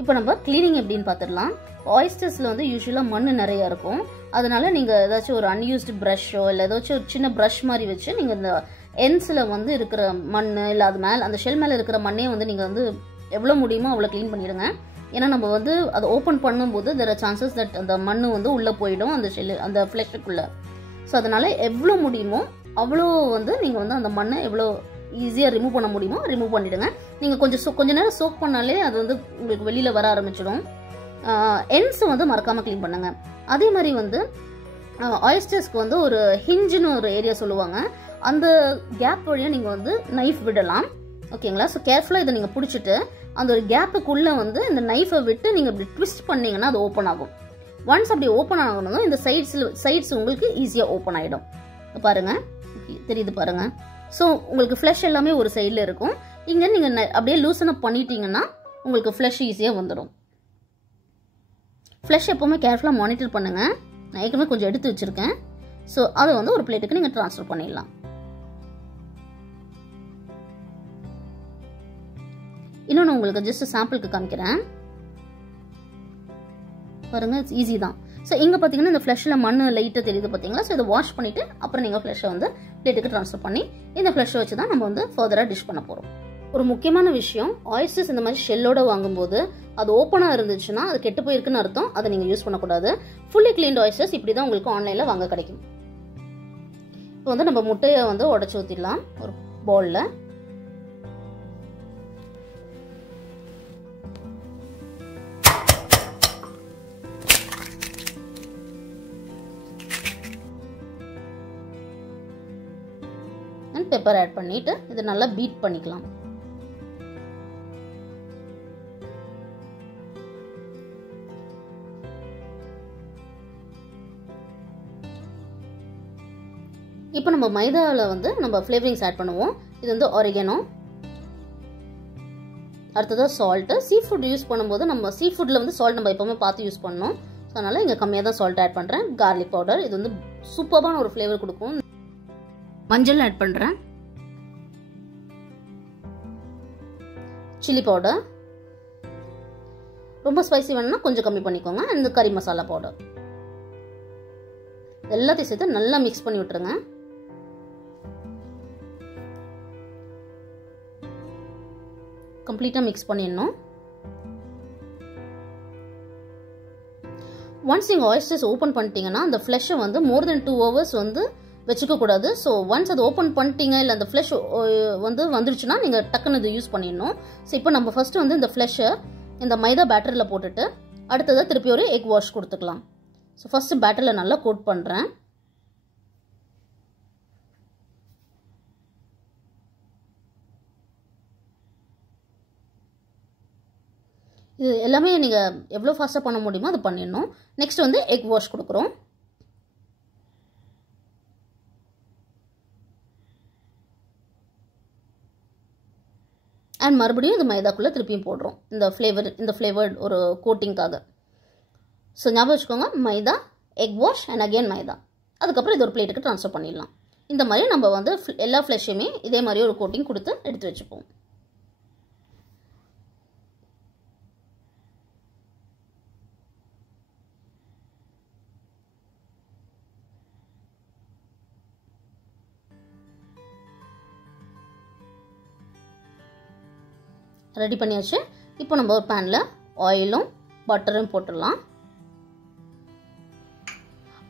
இப்போ நம்ம கிளீனிங் எப்படின்னு பார்த்துடலாம். ஆயிஸ்டர்ஸில் வந்து யூஸ்வலாக மண் நிறையா இருக்கும். அதனால நீங்கள் ஏதாச்சும் ஒரு அன்யூஸ்டு ப்ரஷ்ஷோ இல்லை ஏதாச்சும் ஒரு சின்ன ப்ரஷ் மாதிரி வச்சு நீங்கள் இந்த எண்ட்ஸில் வந்து இருக்கிற மண் இல்லை அது மேலே அந்த ஷெல் மேலே இருக்கிற மண்ணே வந்து நீங்கள் வந்து எவ்வளோ முடியுமோ அவ்வளோ க்ளீன் பண்ணிவிடுங்க. ஏன்னா நம்ம வந்து அதை ஓப்பன் பண்ணும்போது தெர் ஆர் சான்சஸ் தட் அந்த மண் வந்து உள்ளே போயிடும் அந்த ஷெல்லு அந்த ஃப்ளெஷ்ஷுக்குள்ளே. ஸோ அதனால் எவ்வளோ முடியுமோ அவ்வளோ வந்து நீங்கள் வந்து அந்த மண்ணை எவ்வளோ ஈஸியாக ரிமூவ் பண்ண முடியுமோ ரிமூவ் பண்ணிவிடுங்க. நீங்கள் கொஞ்ச நேரம் சோக் பண்ணாலே அது வந்து உங்களுக்கு வெளியில் வர ஆரம்பிச்சிடும். எண்ட்ஸை வந்து மறக்காமல் க்ளீன் பண்ணுங்க. அதே மாதிரி வந்து ஆயிஸ்டர்ஸ்க்கு வந்து ஒரு ஹிஞ்சுன்னு ஒரு ஏரியா சொல்லுவாங்க. அந்த கேப் வழியாக நீங்கள் வந்து நைஃப் விடலாம். ஓகேங்களா? ஸோ கேர்ஃபுல்லாக இதை நீங்கள் பிடிச்சிட்டு அந்த ஒரு கேப்புக்குள்ளே வந்து இந்த நைஃபை விட்டு நீங்கள் இப்படி ட்விஸ்ட் பண்ணிங்கன்னா அது ஓப்பன் ஆகும். ஒன்ஸ் அப்படி ஓப்பன் ஆகணும் இந்த சைட்ஸ் உங்களுக்கு ஈஸியாக ஓப்பன் ஆகிடும். பாருங்கள், தெரியுது பாருங்கள். ஸோ உங்களுக்கு ஃப்ளஷ் எல்லாமே ஒரு சைடில் இருக்கும். இங்கே நீங்கள் அப்படியே லூசன் அப் பண்ணிட்டீங்கன்னா உங்களுக்கு ஃப்ளஷ் ஈஸியாக வந்துடும். ஃப்ளஷ் எப்போவுமே கேர்ஃபுல்லாக மானிட்டர் பண்ணுங்கள். நான் ஏற்கனவே கொஞ்சம் எடுத்து வச்சுருக்கேன். ஸோ அதை வந்து ஒரு பிளேட்டுக்கு நீங்கள் ட்ரான்ஸ்ஃபர் பண்ணிடலாம். இன்னொன்று உங்களுக்கு ஜஸ்ட் சாம்பிளுக்கு காமிக்கிறேன் பாருங்கள். இட்ஸ் ஈஸி தான். ஸோ இங்கே பார்த்தீங்கன்னா இந்த ஃப்ளஷில் மண் லைட்டாக தெரியுது பார்த்தீங்களா? ஸோ இதை வாஷ் பண்ணிவிட்டு அப்புறம் நீங்கள் ஃப்ளஷை வந்து பிளேட்டுக்கு ட்ரான்ஸ்ஃபர் பண்ணி இந்த ஃப்ளஷை வச்சு தான் நம்ம வந்து ஃபர்தராக டிஷ் பண்ண போகிறோம். ஒரு முக்கியமான விஷயம், ஆயிஸ்டர்ஸ் இந்த மாதிரி ஷெல்லோட வாங்கும்போது அது ஓப்பனாக இருந்துச்சுன்னா அது கெட்டு போயிருக்குன்னு அர்த்தம். அதை நீங்கள் யூஸ் பண்ணக்கூடாது. ஃபுல்லி க்ளீன்ட் ஆயிஸ்டர்ஸ் இப்படி தான் உங்களுக்கு ஆன்லைனில் வாங்க கிடைக்கும். இப்போ வந்து நம்ம முட்டையை வந்து உடச்சி ஊற்றிடலாம் ஒரு பவுலில். பெப்பர் ஆட் பண்ணிட்டு இது நல்லா பீட் பண்ணிக்கலாம். இப்போ நம்ம மைதாவில் வந்து நம்ம ஃப்ளேவரிங்ஸ் ஆட் பண்ணுவோம். இது வந்து oregano, அடுத்ததாக சால்ட்டு. சீ ஃபுட் யூஸ் பண்ணும்போது நம்ம சீ ஃபுட்டில் வந்து சால்ட் நம்ம எப்போவுமே பார்த்து யூஸ் பண்ணணும். ஸோ அதனால் இங்கே கம்மியாக தான் சால்ட் ஆட் பண்ணுறேன். கார்லிக் பவுடர், இது வந்து சூப்பரான ஒரு ஃப்ளேவர் கொடுக்கும். மஞ்சள் ஆட் பண்ணுறேன். சில்லி பவுடர், ரொம்ப ஸ்பைசி வேணும்னா கொஞ்சம் கம்மி பண்ணிக்கோங்க. அந்த கறி மசாலா பவுடர் எல்லாத்தையும் சேர்த்து நல்லா மிக்ஸ் பண்ணி விட்டுருங்க. கம்ப்ளீட்டாக மிக்ஸ் பண்ணிடணும். ஒன்ஸ் நீங்கள் ஆயிஸ்டர்ஸ் ஓப்பன் பண்ணிட்டீங்கன்னா அந்த ஃப்ளஷை வந்து மோர் தென் 2 hours வந்து வச்சுக்க கூடாது. ஸோ ஒன்ஸ் அது ஓப்பன் பண்ணிட்டீங்க இல்லை அந்த ஃப்ளஷ் வந்து வந்துருச்சுன்னா நீங்கள் டக்குன்னு இது யூஸ் பண்ணிடணும். ஸோ இப்போ நம்ம ஃபர்ஸ்ட் வந்து இந்த ஃப்ளஷை இந்த மைதா பேட்டரில் போட்டுட்டு அடுத்ததாக திருப்பி ஒரு எக் வாஷ் கொடுத்துக்கலாம். ஸோ ஃபர்ஸ்ட் பேட்டரில் நல்லா கோட் பண்ணுறேன். இது எல்லாமே நீங்கள் எவ்வளோ ஃபாஸ்ட்டாக பண்ண முடியுமோ அது பண்ணிடணும். நெக்ஸ்ட் வந்து எக் வாஷ் கொடுக்குறோம். அண்ட் மறுபடியும் இது மைதாக்குள்ளே திருப்பியும் போடுறோம் இந்த ஃப்ளேவர்ட் ஒரு கோட்டிங்காக. ஸோ ஞாபகம் வச்சுக்கோங்க, மைதா, எக் வாஷ் அண்ட் அகெயின் மைதா. அதுக்கப்புறம் இது ஒரு பிளேட்டுக்கு ட்ரான்ஸ்ஃபர் பண்ணிடலாம். இந்த மாதிரி நம்ம வந்து எல்லா ஃப்ளெஷ்ஷையுமே இதே மாதிரி ஒரு கோட்டிங் கொடுத்து எடுத்து வச்சுப்போம். ரெடி பண்ணியாச்சு. இப்போ நம்ம ஒரு பேனில் ஆயிலும் பட்டரும் போட்டுடலாம்.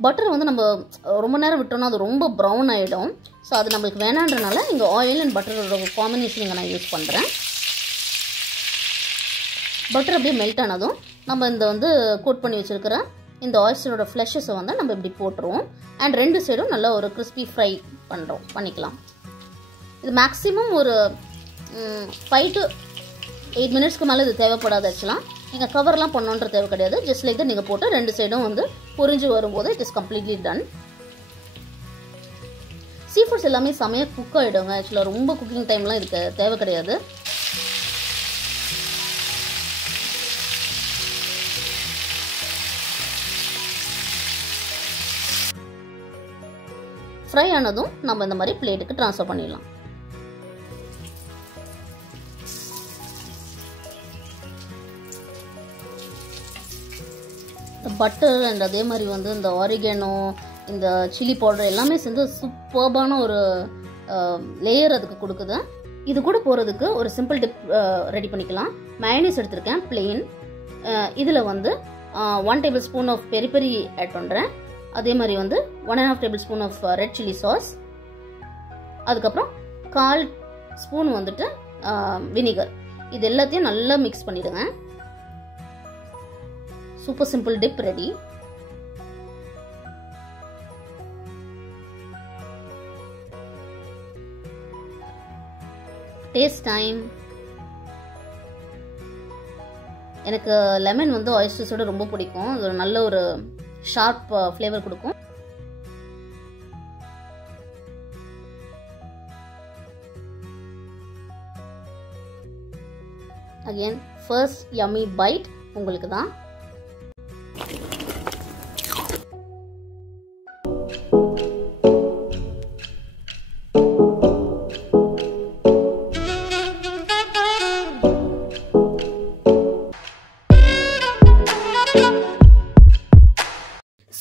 பட்டர் வந்து நம்ம ரொம்ப நேரம் விட்டோம்னா அது ரொம்ப ப்ரௌன் ஆகிடும். ஸோ அது நம்மளுக்கு வேணான்றனால இங்கே ஆயில் அண்ட் பட்டரோட காம்பினேஷன் இங்கே நான் யூஸ் பண்ணுறேன். பட்டர் அப்படியே மெல்ட் ஆனதும் நம்ம இந்த வந்து கோட் பண்ணி வச்சுருக்கிற இந்த ஆயிஸ்டரோட ஃப்ளெஷஸை வந்து நம்ம இப்படி போட்டுருவோம். அண்ட் 2 சைடும் நல்லா ஒரு கிறிஸ்பி ஃப்ரை பண்ணிக்கலாம். இது மேக்ஸிமம் ஒரு 5 to 8 மினிட்ஸ்க்கு மேலே இது தேவைப்படாது. ஆக்சுவலாக நீங்கள் கவர்லாம் பண்ணோன்ற தேவை கிடையாது. ஜஸ்ட் லைக் தான் நீங்கள் போட்டு 2 சைடும் வந்து பொரிஞ்சு வரும்போது it is completely done. Sea foods எல்லாமே செமையாக குக் ஆகிடுங்க. ஆக்சுவலாக ரொம்ப குக்கிங் டைம்லாம் இதுக்கு தேவை கிடையாது. ஃப்ரை ஆனதும் நம்ம இந்த மாதிரி பிளேட்டுக்கு ட்ரான்ஸ்ஃபர் பண்ணிடலாம். பட்டர் அண்ட் அதே மாதிரி வந்து இந்த ஆரிகேனோ, இந்த சில்லி பவுடர் எல்லாமே சேர்ந்து சூப்பர்பான ஒரு லேயர் அதுக்கு கொடுக்குது. இது கூட போகிறதுக்கு ஒரு சிம்பிள் டிப் ரெடி பண்ணிக்கலாம். மயோனைஸ் எடுத்திருக்கேன் பிளெயின். இதில் வந்து 1 tablespoon of peri peri add பண்ணுறேன். அதே மாதிரி வந்து 1.5 tablespoon of red chilli sauce. அதுக்கப்புறம் 1/4 ஸ்பூன் வந்துட்டு வினிகர். இது எல்லாத்தையும் நல்லா மிக்ஸ் பண்ணிடுங்க. Super simple dip ready. Taste time. எனக்கு லெமன் வந்து ஆயிஸ்டர்ஸோட ரொம்ப பிடிக்கும். அது ஒரு நல்ல ஒரு ஷார்ப் ஃப்ளேவர் கொடுக்கும். அகெயின் ஃபர்ஸ்ட் யம்மி பைட் உங்களுக்கு தான்.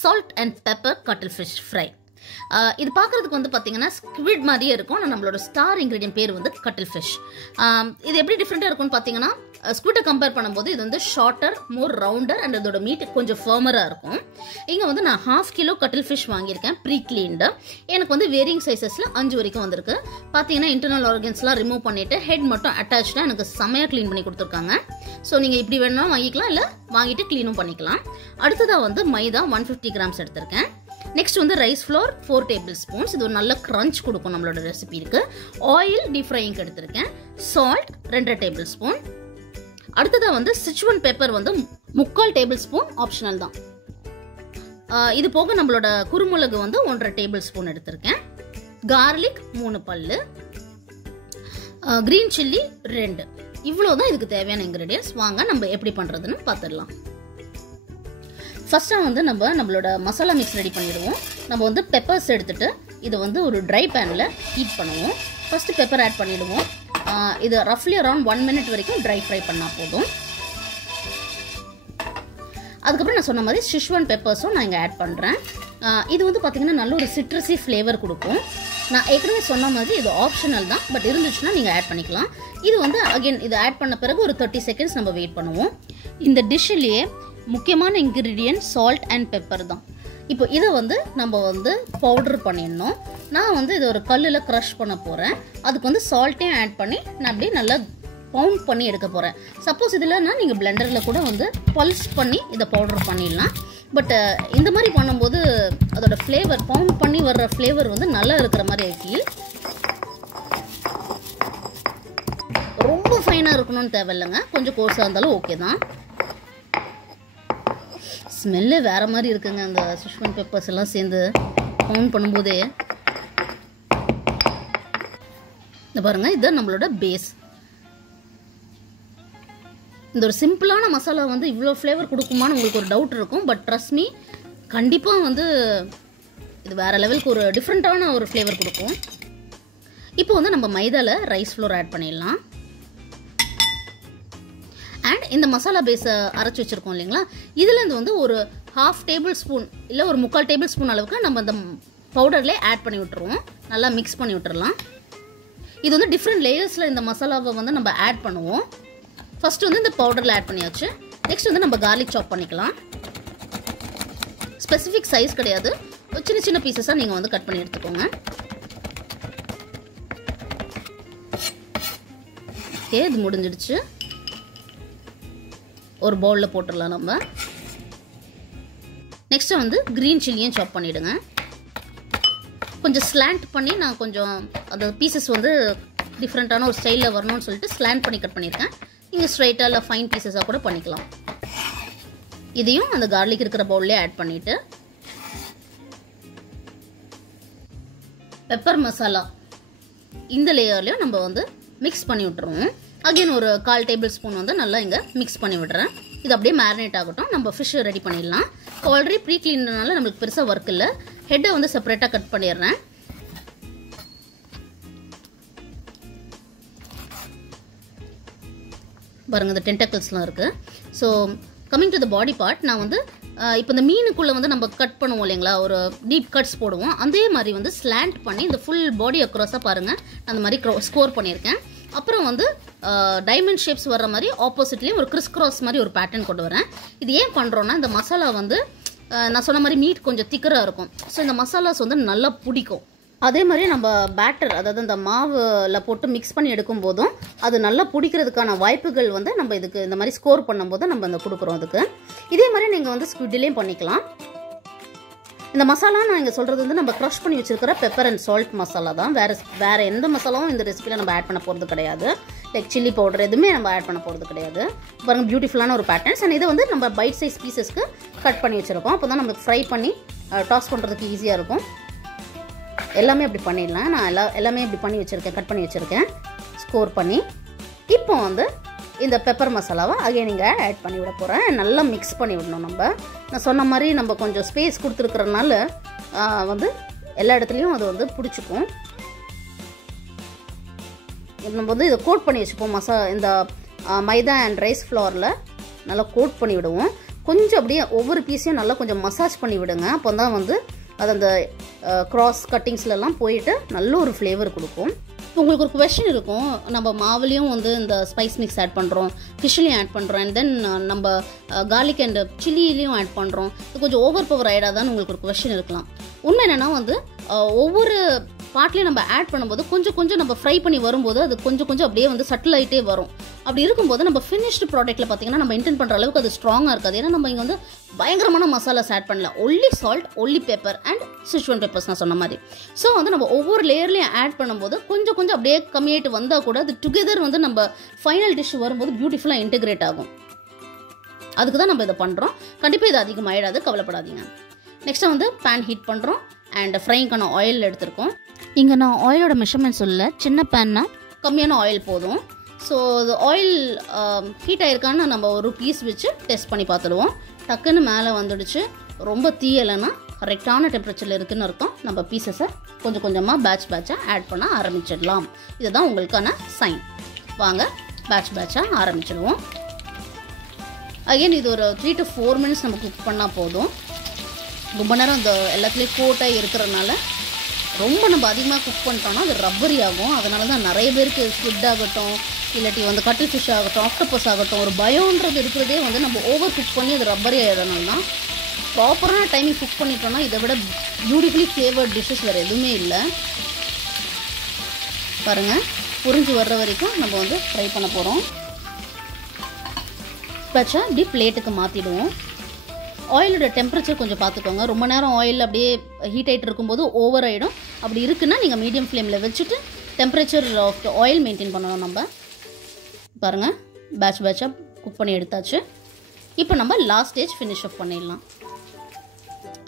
Salt and pepper cuttlefish fry. இது பார்க்குறதுக்கு வந்து பார்த்தீங்கன்னா ஸ்குவிட் மாதிரியே இருக்கும். ஆனால் நம்மளோட ஸ்டார் இன்க்ரீடியன்ட் பேர் வந்து கட்டில் ஃபிஷ். இது எப்படி டிஃப்ரெண்ட்டாக இருக்கும்னு பார்த்தீங்கன்னா, ஸ்குவிட்டை கம்பேர் பண்ணும்போது இது வந்து ஷார்ட்டர், மோர் ரவுண்டர் அண்ட் அதோட மீட் கொஞ்சம் ஃபர்மராக இருக்கும். இங்கே வந்து நான் 1/2 கிலோ கட்டில் ஃபிஷ் வாங்கியிருக்கேன் ப்ரீ கிளீன்டு. எனக்கு வந்து வேரியிங் சைஸஸில் 5 வரைக்கும் வந்திருக்கு. பார்த்தீங்கன்னா இன்டர்னல் ஆர்கன்ஸ்லாம் ரிமூவ் பண்ணிவிட்டு ஹெட் மட்டும் அட்டாச்சாக எனக்கு செமையாக க்ளீன் பண்ணி கொடுத்துருக்காங்க. ஸோ நீங்கள் இப்படி வேணும்னா வாங்கிக்கலாம், இல்லை வாங்கிட்டு க்ளீனும் பண்ணிக்கலாம். அடுத்ததாக வந்து மைதா 150 கிராம்ஸ் எடுத்திருக்கேன். நெக்ஸ்ட் வந்து ரைஸ் ஃப்ளோர் 4 டேபிள் ஸ்பூன்ஸ். இது ஒரு நல்ல கிரன்ச் கொடுக்கும் நம்மளோட ரெசிபிக்கு. ஆயில் டீப் ஃப்ரையிங் எடுத்திருக்கேன். Salt 2 table spoon. அடுத்ததாக வந்து சிச்சுவன் பெப்பர் வந்து 3/4 டேபிள் ஸ்பூன், ஆப்ஷனல் தான். இது போக நம்மளோட குருமிளகு வந்து 1.5 டேபிள் ஸ்பூன் எடுத்திருக்கேன். கார்லிக் 3 பல்லு. Green chilli 2. இவ்வளோதான் இதுக்கு தேவையான இன்க்ரீடியன்ஸ். வாங்க நம்ம எப்படி பண்ணுறதுன்னு பார்த்துடலாம். ஃபர்ஸ்ட்டாக வந்து நம்மளோட மசாலா மிக்ஸ் ரெடி பண்ணிடுவோம். நம்ம வந்து பெப்பர்ஸ் எடுத்துகிட்டு இதை வந்து ஒரு ட்ரை பேனில் ஹீட் பண்ணுவோம். ஃபஸ்ட்டு பெப்பர் ஆட் பண்ணிவிடுவோம். இது ரஃப்லி அரௌண்ட் 1 மினிட் வரைக்கும் ட்ரை ஃப்ரை பண்ணால் போதும். அதுக்கப்புறம் நான் சொன்ன மாதிரி சிச்சுவன் பெப்பர்ஸும் நான் இங்கே ஆட் பண்ணுறேன். இது வந்து பார்த்திங்கன்னா நல்ல ஒரு சிட்ரஸி ஃப்ளேவர் கொடுக்கும். நான் ஏற்கனவே சொன்ன மாதிரி இது ஆப்ஷனல் தான், பட் இருந்துச்சுன்னா நீங்கள் ஆட் பண்ணிக்கலாம். இது வந்து அகெயின் இது ஆட் பண்ண பிறகு ஒரு 30 செகண்ட்ஸ் நம்ம வெயிட் பண்ணுவோம். இந்த டிஷ்ஷிலேயே முக்கியமான இன்க்ரீடியன்ட் சால்ட் அண்ட் பெப்பர் தான். இப்போ இதை வந்து நம்ம வந்து பவுடர் பண்ணிடணும். நான் வந்து இதை ஒரு கல்லில் க்ரஷ் பண்ண போகிறேன். அதுக்கு வந்து சால்ட்டையும் ஆட் பண்ணி நான் அப்படியே நல்லா பவுண்ட் பண்ணி எடுக்க போகிறேன். சப்போஸ் இதில்னா நீங்கள் பிளெண்டரில் கூட வந்து பல்ஸ் பண்ணி இதை பவுடர் பண்ணிடலாம். பட் இந்த மாதிரி பண்ணும்போது அதோட ஃப்ளேவர், பவுண்ட் பண்ணி வர்ற ஃப்ளேவர் வந்து நல்லா இருக்கிற மாதிரி ஃபீல். ரொம்ப ஃபைனாக இருக்கணும்னு தேவையில்லைங்க, கொஞ்சம் கோர்ஸாக இருந்தாலும் ஓகே தான். ஸ்மெல்லே வேறு மாதிரி இருக்குங்க அந்த சிச்சுவன் பெப்பர்ஸ் எல்லாம் சேர்ந்து பவுண்ட் பண்ணும்போதே. இந்த பாருங்கள், இதுதான் நம்மளோட பேஸ். இந்த ஒரு சிம்பிளான மசாலா வந்து இவ்வளோ ஃப்ளேவர் கொடுக்குமான்னு உங்களுக்கு ஒரு டவுட் இருக்கும். பட் ட்ரஸ்ட் மீ, கண்டிப்பாக வந்து இது வேறு லெவலுக்கு ஒரு டிஃப்ரெண்ட்டான ஒரு ஃப்ளேவர் கொடுக்கும். இப்போ வந்து நம்ம மைதாவில் ரைஸ் ஃப்ளோர் ஆட் பண்ணிடலாம். அண்ட் இந்த மசாலா பேஸை அரைச்சி வச்சுருக்கோம் இல்லைங்களா, இதுலேருந்து வந்து ஒரு 1/2 டேபிள் ஸ்பூன் இல்லை ஒரு 3/4 டேபிள் ஸ்பூன் அளவுக்கு நம்ம இந்த பவுடர்லேயே ஆட் பண்ணி விட்டுருவோம். நல்லா மிக்ஸ் பண்ணி விட்டுறலாம். இது வந்து டிஃப்ரெண்ட் லேயர்ஸில் இந்த மசாலாவை வந்து நம்ம ஆட் பண்ணுவோம். ஃபஸ்ட்டு வந்து இந்த பவுடரில் ஆட் பண்ணியாச்சு. நெக்ஸ்ட் வந்து நம்ம கார்லிக் சாப் பண்ணிக்கலாம். ஸ்பெசிஃபிக் சைஸ் கிடையாது, சின்ன சின்ன பீசஸாக நீங்கள் வந்து கட் பண்ணி எடுத்துக்கோங்க. ஓகே, இது முடிஞ்சிடுச்சு. ஒரு பவுலில் போட்டுடலாம் நம்ம. நெக்ஸ்ட்டு வந்து க்ரீன் சில்லியும் சாப் பண்ணிவிடுங்க. கொஞ்சம் ஸ்லாண்ட் பண்ணி நான் கொஞ்சம் அந்த பீசஸ் வந்து டிஃப்ரெண்ட்டான ஒரு ஸ்டைலில் வரணும்னு சொல்லிட்டு ஸ்லாண்ட் பண்ணி கட் பண்ணியிருக்கேன். நீங்கள் ஸ்ட்ரைட்டாக இல்லை ஃபைன் பீசஸாக கூட பண்ணிக்கலாம். இதையும் அந்த கார்லிக் இருக்கிற பவுல்லே ஆட் பண்ணிவிட்டு பெப்பர் மசாலா இந்த லேயர்லேயும் நம்ம வந்து மிக்ஸ் பண்ணி விட்டுருவோம். அகெயின் ஒரு 1/4 டேபிள் ஸ்பூன் வந்து நல்லா இங்கே மிக்ஸ் பண்ணி விடுறேன். இது அப்படியே மேரினேட் ஆகட்டும். நம்ம ஃபிஷ் ரெடி பண்ணிடலாம். ஆல்ரெடி ப்ரீ க்ளீனால நம்மளுக்கு பெருசாக ஒர்க் இல்லை. ஹெட்டை வந்து செப்பரேட்டாக கட் பண்ணிடுறேன். பாருங்கள், இந்த டென்டக்கிள்ஸ்லாம் இருக்குது. So coming to the body part, நான் வந்து இப்போ இந்த மீனுக்குள்ளே வந்து நம்ம கட் பண்ணுவோம் இல்லைங்களா, ஒரு டீப் கட்ஸ் போடுவோம். அதே மாதிரி வந்து ஸ்லாண்ட் பண்ணி இந்த ஃபுல் பாடி அக்ராஸாக பாருங்கள் அந்த மாதிரி ஸ்கோர் பண்ணியிருக்கேன். அப்புறம் வந்து டைமண்ட் ஷேப்ஸ் வர்ற மாதிரி ஆப்போசிட்லேயும் ஒரு கிறிஸ் கிராஸ் மாதிரி ஒரு பேட்டர்ன் கொண்டு வரேன். இது ஏன் பண்ணுறோன்னா, இந்த மசாலா வந்து நான் சொன்ன மாதிரி மீட் கொஞ்சம் திக்கராக இருக்கும். ஸோ இந்த மசாலாஸ் வந்து நல்லா பிடிக்கும். அதே மாதிரி நம்ம பேட்டர், அதாவது இந்த மாவில் போட்டு மிக்ஸ் பண்ணி எடுக்கும் போதும் அது நல்லா பிடிக்கிறதுக்கான வாய்ப்புகள் வந்து நம்ம இதுக்கு இந்த மாதிரி ஸ்கோர் பண்ணும்போது நம்ம இந்த கொடுக்குறோம். அதுக்கு இதே மாதிரி நீங்கள் வந்து ஸ்குவிட்லேயும் பண்ணிக்கலாம். இந்த மசாலா நான் இங்கே சொல்கிறது வந்து நம்ம க்ரஷ் பண்ணி வச்சுருக்கிற பெப்பர் அண்ட் சால்ட் மசாலா தான். வேறு எந்த மசாலாவும் இந்த ரெசிபியில் நம்ம ஆட் பண்ண போகிறது கிடையாது. லைக் சில்லி பவுடர் எதுவுமே நம்ம ஆட் பண்ண போகிறது கிடையாது. பாருங்கள், பியூட்டிஃபுல்லான ஒரு பேட்டர்ன்ஸ். அண்ட் இதை வந்து நம்ம பைட் சைஸ் பீசஸ்க்கு கட் பண்ணி வச்சுருக்கோம். அப்போ தான் நம்மளுக்கு ஃப்ரை பண்ணி டாஸ் பண்ணுறதுக்கு ஈஸியாக இருக்கும். எல்லாமே அப்படி பண்ணிடலாம். நான் எல்லாமே இப்படி பண்ணி வச்சுருக்கேன், கட் பண்ணி வச்சுருக்கேன் ஸ்கோர் பண்ணி. இப்போ வந்து இந்த பெப்பர் மசாலாவை அகைன் இங்கே ஆட் பண்ணி விட போகிறேன். நல்லா மிக்ஸ் பண்ணி விடணும். நான் சொன்ன மாதிரி நம்ம கொஞ்சம் ஸ்பேஸ் கொடுத்துருக்கறனால வந்து எல்லா இடத்துலையும் அது வந்து பிடிச்சிக்கும். நம்ம வந்து இதை கோட் பண்ணி வச்சுப்போம். இந்த மைதா அண்ட் ரைஸ் ஃப்ளோரில் நல்லா கோட் பண்ணி விடுவோம். கொஞ்சம் அப்படியே ஒவ்வொரு பீஸையும் நல்லா கொஞ்சம் மசாஜ் பண்ணி விடுங்க. அப்போ தான் வந்து அது அந்த க்ராஸ் கட்டிங்ஸ்லலாம் போயிட்டு நல்ல ஒரு ஃப்ளேவர் கொடுக்கும். இப்போ உங்களுக்கு ஒரு கொஸ்டின் இருக்கும், நம்ம மாவுலேயும் வந்து இந்த ஸ்பைஸ் மிக்ஸ் ஆட் பண்ணுறோம், ஃபிஷ்லேயும் ஆட் பண்ணுறோம், அண்ட் தென் நம்ம கார்லிக் அண்ட் சில்லிலையும் ஆட் பண்ணுறோம், இது கொஞ்சம் ஓவர் பவர் ஆகிடாதான்னு உங்களுக்கு ஒரு கொஸ்டின் இருக்கலாம். உண்மை என்னென்னா வந்து ஒவ்வொரு பார்ட்லேயும் நம்ம ஆட் பண்ணும்போது கொஞ்சம் கொஞ்சம் நம்ம ஃப்ரை பண்ணி வரும்போது அது கொஞ்சம் கொஞ்சம் அப்படியே வந்து சட்டில் ஆகிட்டே வரும். அப்படி இருக்கும்போது நம்ம ஃபினிஷ்டு ப்ராடக்ட்டில் பார்த்தீங்கன்னா நம்ம இன்டென்ட் பண்ணுற அளவுக்கு அது ஸ்ட்ராங்காக இருக்காது. ஏன்னா நம்ம இங்கே வந்து பயங்கரமான மசாலாஸ் ஆட் பண்ணலாம். Only salt, only pepper and Sichuan peppers நான் சொன்ன மாதிரி. ஸோ வந்து நம்ம ஒவ்வொரு லேயர்லையும் ஆட் பண்ணும்போது கொஞ்சம் கொஞ்சம் அப்படியே கம்மியாயிட்டு வந்தால் கூட அது டுகெதர் வந்து நம்ம ஃபைனல் டிஷ் வரும்போது பியூட்டிஃபுல்லாக இன்டெகிரேட் ஆகும். அதுக்கு தான் நம்ம இதை பண்ணுறோம். கண்டிப்பாக இது அதிகமாகிடாது, கவலைப்படாதீங்க. நெக்ஸ்ட்டு வந்து பேன் ஹீட் பண்ணுறோம் அண்ட் ஃப்ரைங்கான ஆயில் எடுத்துருக்கோம். இங்கே நான் ஆயிலோட மெஷர்மெண்ட் சொல்லல, சின்ன பேன்னா கம்மியான ஆயில் போதும். ஸோ அது ஆயில் ஹீட் ஆகிருக்கான்னு நம்ம ஒரு பீஸ் வச்சு டெஸ்ட் பண்ணி பார்த்துடுவோம். டக்குன்னு மேலே வந்துடுச்சு, ரொம்ப தீயலைன்னா கரெக்டான டெம்பரேச்சரில் இருக்குதுன்னு அர்த்தம். நம்ம பீசஸை கொஞ்சம் கொஞ்சமாக பேட்சாக ஆட் பண்ண ஆரம்பிச்சிடலாம். இதுதான் உங்களுக்கான சைன். வாங்க பேட்சாக ஆரம்பிச்சிடுவோம். அகெயின் இது ஒரு 3 to 4 minutes நம்ம குக் பண்ணால் போதும். ரொம்ப நேரம் இந்த எல்லாத்துலேயும் கோட்டாக இருக்கிறதுனால ரொம்ப நம்ம அதிகமாக குக் பண்ணிட்டோம்னா அது ரப்பரி ஆகும். அதனால தான் நிறைய பேருக்கு ஸ்குவிட் ஆகட்டும், இல்லாட்டி வந்து கட்டில் ஃபிஷ் ஆகட்டும், ஆக்டோபஸ் ஆகட்டும், ஒரு பயோன்றது இருக்கிறதே வந்து நம்ம ஓவர் குக் பண்ணி அது ரப்பரி ஆகிடனால தான். ப்ராப்பரான டைமிங் குக் பண்ணிட்டோம்னா இதை விட பியூட்டிஃபுல்லி ஃப்ளேவர்ட் டிஷ்ஷஸ் வேறு எதுவுமே இல்லை. பாருங்கள், புரிஞ்சு வர்ற வரைக்கும் நம்ம வந்து ஃப்ரை பண்ண போகிறோம். பச்சா இப்படி பிளேட்டுக்கு மாற்றிடுவோம். ஆயிலோட டெம்பரேச்சர் கொஞ்சம் பார்த்துக்கோங்க. ரொம்ப நேரம் ஆயில் அப்படியே ஹீட் ஆகிட்டு இருக்கும்போது ஓவர் ஆகிடும். அப்படி இருக்குன்னா நீங்கள் மீடியம் ஃப்ளேமில் வச்சுட்டு temperature of the oil maintain பண்ணணும். நம்ம பாருங்கள் பேட்சாக குக் பண்ணி எடுத்தாச்சு. இப்போ நம்ம லாஸ்ட் ஸ்டேஜ் ஃபினிஷ் ஆஃப் பண்ணிடலாம்.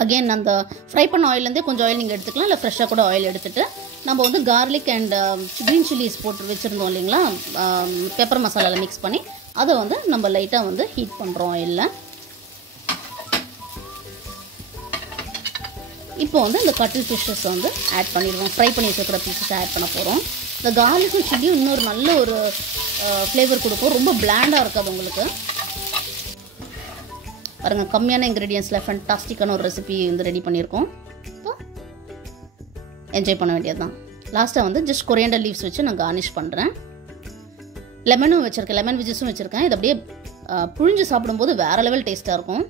அகெயின் அந்த ஃப்ரை பண்ண ஆயிலேருந்தே கொஞ்சம் ஆயில் நீங்கள் எடுத்துக்கலாம், இல்லை ஃப்ரெஷ்ஷாக கூட ஆயில் எடுத்துகிட்டு நம்ம வந்து கார்லிக் அண்ட் க்ரீன் சில்லிஸ் போட்டு வச்சுருந்தோம் இல்லைங்களா, பெப்பர் மசாலாவில் மிக்ஸ் பண்ணி அதை வந்து நம்ம லைட்டாக வந்து ஹீட் பண்ணுறோம் ஆயிலில். இப்போ வந்து இந்த கட்டில் ஃபிஷ்ஷஸ் வந்து ஆட் பண்ணிடுவோம். ஃப்ரை பண்ணி வச்சுருக்கிற பீசஸ் ஆட் பண்ண போகிறோம். இந்த கார்லிக்கும் சில்லியும் இன்னொரு நல்ல ஒரு ஃப்ளேவர் கொடுக்கும், ரொம்ப பிளாண்டாக இருக்காது உங்களுக்கு. பாருங்கள் கம்மியான இன்க்ரீடியன்ஸில் ஃபேண்டாஸ்டிக்கான ஒரு ரெசிபி வந்து ரெடி பண்ணியிருக்கோம். இப்போ என்ஜாய் பண்ண வேண்டியது தான். லாஸ்ட்டாக வந்து ஜஸ்ட் கொரியாண்டர் லீவ்ஸ் வச்சு நான் கார்னிஷ் பண்ணுறேன். லெமனும் வச்சுருக்கேன், லெமன் வெஜஸும் வச்சுருக்கேன். இது அப்படியே புழிஞ்சு சாப்பிடும்போது வேறு லெவல் டேஸ்ட்டாக இருக்கும்.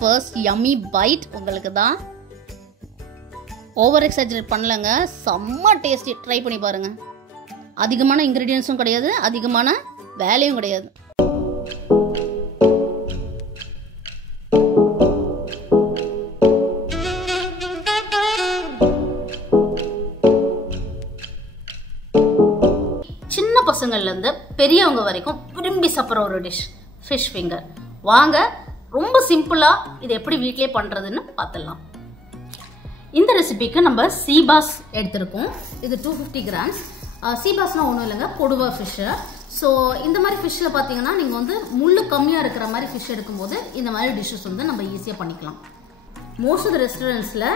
ஃபர்ஸ்ட் யம்மி பைட் உங்களுக்கு தான். ஓவர் எக்ஸாஜரேட் பண்ணலங்க, செம்ம டேஸ்டி. ட்ரை பண்ணி பாருங்கள். அதிகமான இன்க்ரீடியன்ஸும் கிடையாது, அதிகமான வேலையும் கிடையாது. சின்ன பசங்கள்லேருந்து பெரியவங்க வரைக்கும் விரும்பி சாப்பிட்ற ஒரு டிஷ் ஃபிஷ் ஃபிங்கர். வாங்க ரொம்ப சிம்பிளாக இது எப்படி வீட்டிலே பண்ணுறதுன்னு பார்த்துடலாம். இந்த ரெசிபிக்கு நம்ம சீபாஸ் எடுத்துருக்கோம். இது 250 கிராம்ஸ். சீபாஸ்னால் ஒன்றும் இல்லைங்க, கொடுவா ஃபிஷ்ஷு. ஸோ இந்த மாதிரி ஃபிஷ்ஷில் பார்த்தீங்கன்னா நீங்கள் வந்து முள்ளு கம்மியாக இருக்கிற மாதிரி ஃபிஷ் எடுக்கும்போது இந்த மாதிரி டிஷ்ஷஸ் வந்து நம்ம ஈஸியாக பண்ணிக்கலாம். மோஸ்ட் ஆஃப் த ரெஸ்டாரண்ட்ஸில்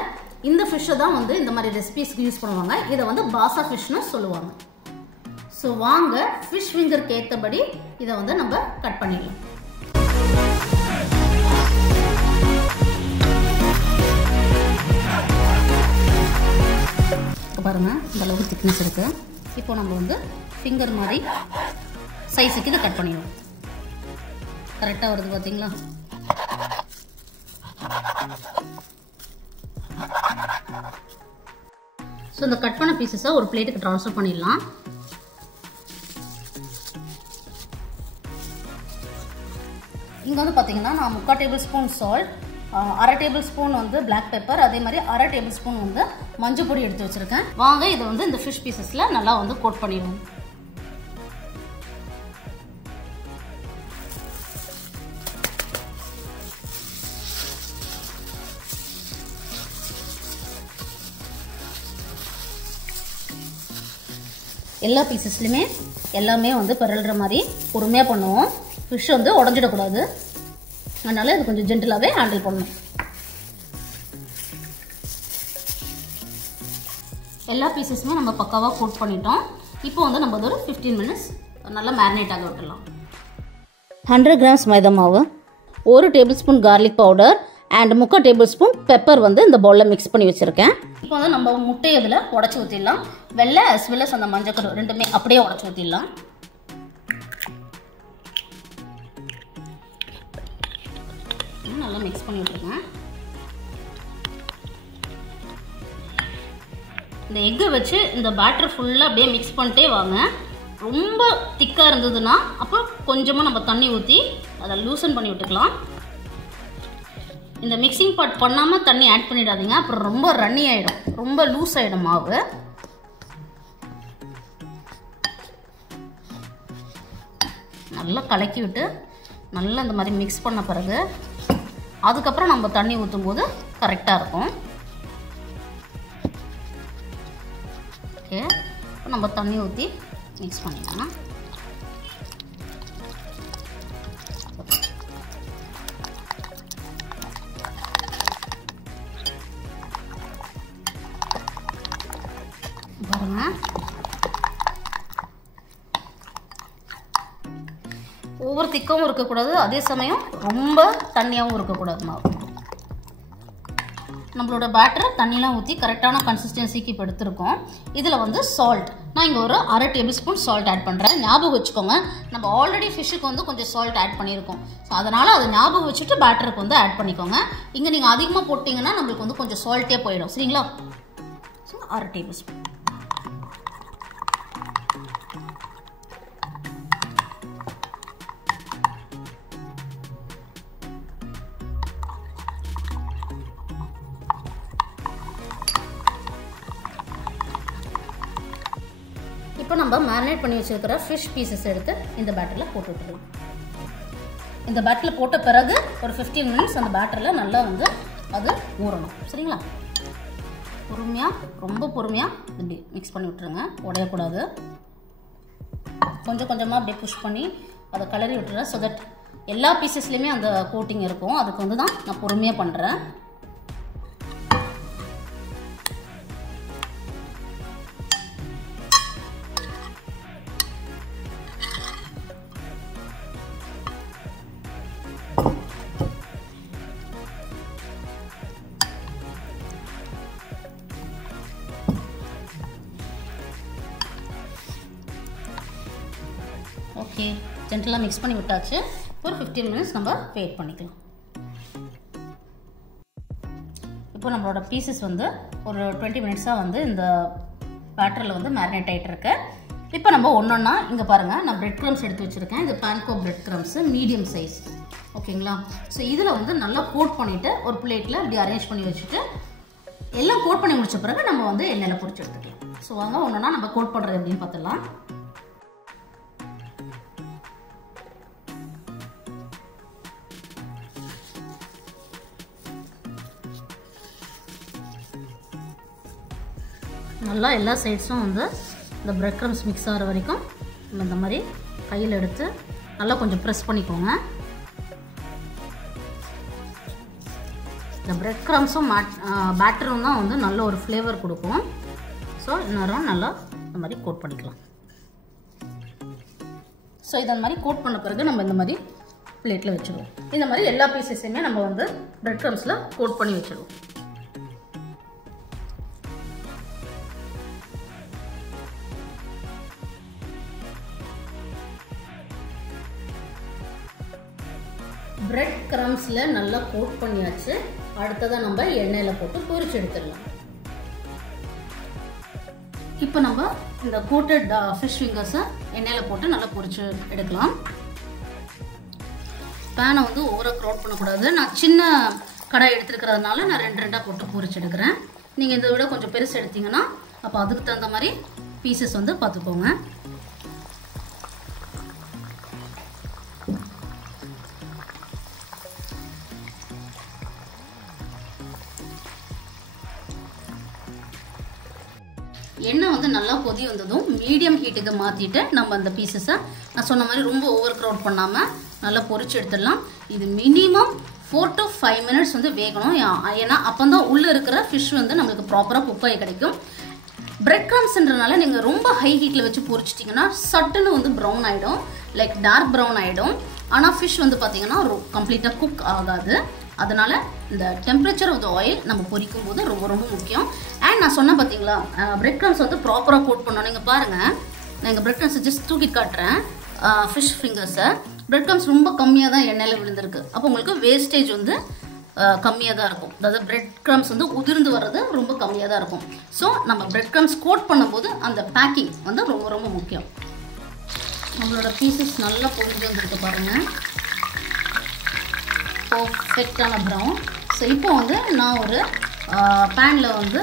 இந்த ஃபிஷ்ஷை தான் வந்து இந்த மாதிரி ரெசிபிஸ்க்கு யூஸ் பண்ணுவாங்க. இதை வந்து பாசா ஃபிஷ்னு சொல்லுவாங்க. ஸோ வாங்க ஃபிஷ் ஃபிங்கருக்கு ஏற்றபடி இதை வந்து நம்ம கட் பண்ணிடலாம். பாருங்கள் இந்த அளவுக்கு திக்னஸ் இருக்குது. இப்போ நம்ம வந்து ஃபிங்கர் மாதிரி சைஸுக்கு இதை கட் பண்ணிடுவோம். கரெக்டாக வருது பார்த்தீங்களா? ஸோ இந்த கட் பண்ண பீசஸை ஒரு பிளேட்டுக்கு ட்ரான்ஸ்ஃபர் பண்ணிடலாம். இங்கே வந்து பார்த்தீங்கன்னா நான் 3/4 tablespoon salt, 1/2 table spoon வந்து பிளாக் பெப்பர், அதே மாதிரி 1/2 டேபிள் ஸ்பூன் வந்து மஞ்சள் பொடி எடுத்து வச்சுருக்கேன். வாங்க இதை வந்து இந்த ஃபிஷ் பீசஸில் நல்லா வந்து கோட் பண்ணிடுவோம். எல்லா பீசஸ்லையுமே எல்லாமே வந்து பரல்ற மாதிரி பொறுமையாக பண்ணுவோம். ஃபிஷ் வந்து உடஞ்சிடக்கூடாது, அதனால் இது கொஞ்சம் ஜென்டிலாகவே ஹேண்டில் பண்ணணும். எல்லா பீசஸுமே நம்ம பக்காவாக கோட் பண்ணிட்டோம். இப்போ வந்து நம்ம ஒரு 15 மினிட்ஸ் நல்லா மேரினேட் ஆக விட்டுடலாம். 100 கிராம்ஸ் மைதா மாவு, 1 table spoon garlic powder and 3/4 tablespoon pepper வந்து இந்த பவுலில் மிக்ஸ் பண்ணி வச்சுருக்கேன். இப்போ வந்து நம்ம முட்டையை இதில் உடச்சி ஊற்றிடலாம். வெள்ளை as well as அந்த மஞ்சக்கரு ரெண்டுமே அப்படியே உடச்சி ஊற்றிடலாம். நல்லா மிக்ஸ் பண்ணி விட்டுருக்கேன். இந்த எக்கை வச்சு இந்த பேட்டர் ஃபுல்லாக அப்படியே மிக்ஸ் பண்ணிட்டே வாங்க. ரொம்ப திக்காக இருந்ததுன்னா அப்போ கொஞ்சமாக நம்ம தண்ணி ஊற்றி அதை லூசன் பண்ணி விட்டுக்கலாம். இந்த மிக்சிங் பார்ட் பண்ணாமல் தண்ணி ஆட் பண்ணிடாதீங்க, அப்புறம் ரொம்ப ரன்னி ஆகிடும், ரொம்ப லூஸ் ஆகிடும் மாவு. நல்லா கலக்கி விட்டு நல்லா இந்த மாதிரி மிக்ஸ் பண்ண பிறகு அதுக்கப்புறம் நம்ம தண்ணி ஊற்றும் போது கரெக்டாக இருக்கும். ஓகே, இப்போ நம்ம தண்ணி ஊற்றி மிக்ஸ் பண்ணிக்கலாம். பாருங்க, ஒவ்வொரு திக்காகவும் இருக்கக்கூடாது, அதே சமயம் ரொம்ப தண்ணியாகவும் இருக்கக்கூடாது மாவு. நம்மளோட பேட்டர் தண்ணியெலாம் ஊற்றி கரெக்டான கன்சிஸ்டன்சிக்கு இப்போ எடுத்துருக்கோம். இதில் வந்து சால்ட் நான் இங்கே ஒரு 1/2 டேபிள் ஸ்பூன் சால்ட் ஆட் பண்ணுறேன். ஞாபகம் வச்சுக்கோங்க, நம்ம ஆல்ரெடி ஃபிஷ்ஷுக்கு வந்து கொஞ்சம் சால்ட் ஆட் பண்ணியிருக்கோம். ஸோ அதனால் அதை ஞாபகம் வச்சுட்டு பேட்டருக்கு வந்து ஆட் பண்ணிக்கோங்க. இங்கே நீங்கள் அதிகமாக போட்டிங்கன்னா நம்மளுக்கு வந்து கொஞ்சம் சால்ட்டே போயிடும், சரிங்களா? So 1/2 table spoon. இப்போ நம்ம மேரினேட் பண்ணி வச்சிருக்கிற ஃபிஷ் பீசஸ் எடுத்து இந்த பேட்டரில் போட்டு விட்டுருலாம். இந்த பேட்டரில் போட்ட பிறகு ஒரு 15 மினிட்ஸ் அந்த பேட்டரில் நல்லா வந்து அது ஊறணும். சரிங்களா? பொறுமையாக, ரொம்ப பொறுமையாக இப்படி மிக்ஸ் பண்ணி விட்டுருங்க. உடையக்கூடாது. கொஞ்சம் கொஞ்சமாக அப்படியே புஷ் பண்ணி அதை கலரி விட்டுறேன். ஸோ தட் எல்லா பீசஸ்லேயுமே அந்த கோட்டிங் இருக்கும். அதுக்கு வந்து தான் நான் பொறுமையாக பண்ணுறேன். ஓகே, ஜென்டலாக மிக்ஸ் பண்ணி விட்டாச்சு. ஒரு 15 மினிட்ஸ் நம்ம வெயிட் பண்ணிக்கலாம். இப்போ நம்மளோட பீசஸ் வந்து ஒரு 20 மினிட்ஸாக வந்து இந்த பேட்டரில் வந்து மேரினேட் ஆகிட்டு இருக்கு. இப்போ நம்ம ஒன்றொன்னா இங்கே பாருங்கள், நான் பிரெட் க்ரம்ஸ் எடுத்து வச்சுருக்கேன். இது பான்கோ பிரெட் க்ரம்ஸு, மீடியம் சைஸ். ஓகேங்களா? ஸோ இதில் வந்து நல்லா கோட் பண்ணிவிட்டு ஒரு பிளேட்டில் இப்படி அரேஞ்ச் பண்ணி வச்சுட்டு எல்லாம் கோட் பண்ணி முடிச்ச பிறகு நம்ம வந்து எண்ணெயில் பொரிச்சு எடுத்துக்கலாம். ஸோ வாங்க ஒன்றொன்னா நம்ம கோட் பண்ணுறது எப்படின்னு பார்த்துடலாம். நல்லா எல்லா சைட்ஸும் வந்து இந்த பிரெட் க்ரம்ஸ் மிக்ஸ் ஆகிற வரைக்கும் நம்ம இந்த மாதிரி கையில் எடுத்து நல்லா கொஞ்சம் ப்ரெஸ் பண்ணிக்கோங்க. இந்த பிரெட் க்ரம்ஸும் பேட்டரும் தான் வந்து நல்ல ஒரு ஃப்ளேவர் கொடுக்கும். ஸோ இன்னும் நல்லா இந்த மாதிரி கோட் பண்ணிக்கலாம். ஸோ இதை மாதிரி கோட் பண்ண பிறகு நம்ம இந்த மாதிரி பிளேட்டில் வச்சுருவோம். இந்த மாதிரி எல்லா பீசஸையுமே நம்ம வந்து பிரெட் க்ரம்ஸில் கோட் பண்ணி வச்சுருவோம். பிரெட் க்ரம்ஸில் நல்லா கோட் பண்ணியாச்சு. அடுத்ததான் நம்ம எண்ணெயில் போட்டு பொரிச்சு எடுத்துடலாம். இப்போ நம்ம இந்த கோட்டட் ஃபிஷ் ஃபிங்கர்ஸை எண்ணெயில் போட்டு நல்லா பொரிச்சு எடுக்கலாம். பேனை வந்து ஓவராக க்ரௌட் பண்ணக்கூடாது. நான் சின்ன கடாய் எடுத்துருக்கிறதுனால நான் 2 போட்டு பொரிச்சு எடுக்கிறேன். நீங்கள் இதை விட கொஞ்சம் பெருசு எடுத்தீங்கன்னா அப்போ அதுக்கு தகுந்த மாதிரி பீசஸ் வந்து பார்த்துக்கோங்க. எண்ணெய் வந்து நல்லா கொதி வந்ததும் மீடியம் ஹீட்டுக்கு மாற்றிட்டு நம்ம அந்த பீசஸை நான் சொன்ன மாதிரி ரொம்ப ஓவர் க்ரௌட் பண்ணாமல் நல்லா பொரிச்சு எடுத்துடலாம். இது மினிமம் 4 to 5 மினிட்ஸ் வந்து வேகணும். ஏன்னா அப்போ தான் உள்ளே இருக்கிற ஃபிஷ் வந்து நம்மளுக்கு ப்ராப்பராக குக் ஆகி கிடைக்கும். பிரெட் க்ரம்ஸ்ன்றனால நீங்கள் ரொம்ப ஹை ஹீட்டில் வச்சு பொரிச்சிட்டிங்கன்னா சட்டுன்னு வந்து ப்ரௌன் ஆகிடும், லைக் டார்க் ப்ரௌன் ஆகிடும். ஆனால் ஃபிஷ் வந்து பார்த்திங்கன்னா கம்ப்ளீட்டாக குக் ஆகாது. அதனால் இந்த டெம்பரேச்சர் ஆஃப் த ஆயில் நம்ம பொரிக்கும் போது ரொம்ப ரொம்ப முக்கியம். அண்ட் நான் சொன்னேன் பார்த்தீங்களா, பிரெட் க்ரம்ஸ் வந்து ப்ராப்பராக கோட் பண்ணணும். நீங்கள் பாருங்கள், நான் எங்கள் பிரெட் க்ரம்ஸை ஜஸ்ட் தூக்கி காட்டுறேன். ஃபிஷ் ஃபிங்கர்ஸை பிரெட் க்ரம்ஸ் ரொம்ப கம்மியாக தான் எண்ணெயில் விழுந்திருக்கு. அப்போ உங்களுக்கு வேஸ்டேஜ் வந்து கம்மியாக தான் இருக்கும். அதாவது பிரெட் க்ரம்ஸ் வந்து உதிர்ந்து வர்றது ரொம்ப கம்மியாக தான் இருக்கும். ஸோ நம்ம பிரெட் க்ரம்ஸ் கோட் பண்ணும்போது அந்த பேக்கிங் வந்து ரொம்ப ரொம்ப முக்கியம். நம்மளோட பீசஸ் நல்லா பொரிஞ்சு வந்துருக்கு பாருங்கள், பர்ஃபெக்டான ப்ரௌன். ஸோ இப்போ வந்து நான் ஒரு பேனில் வந்து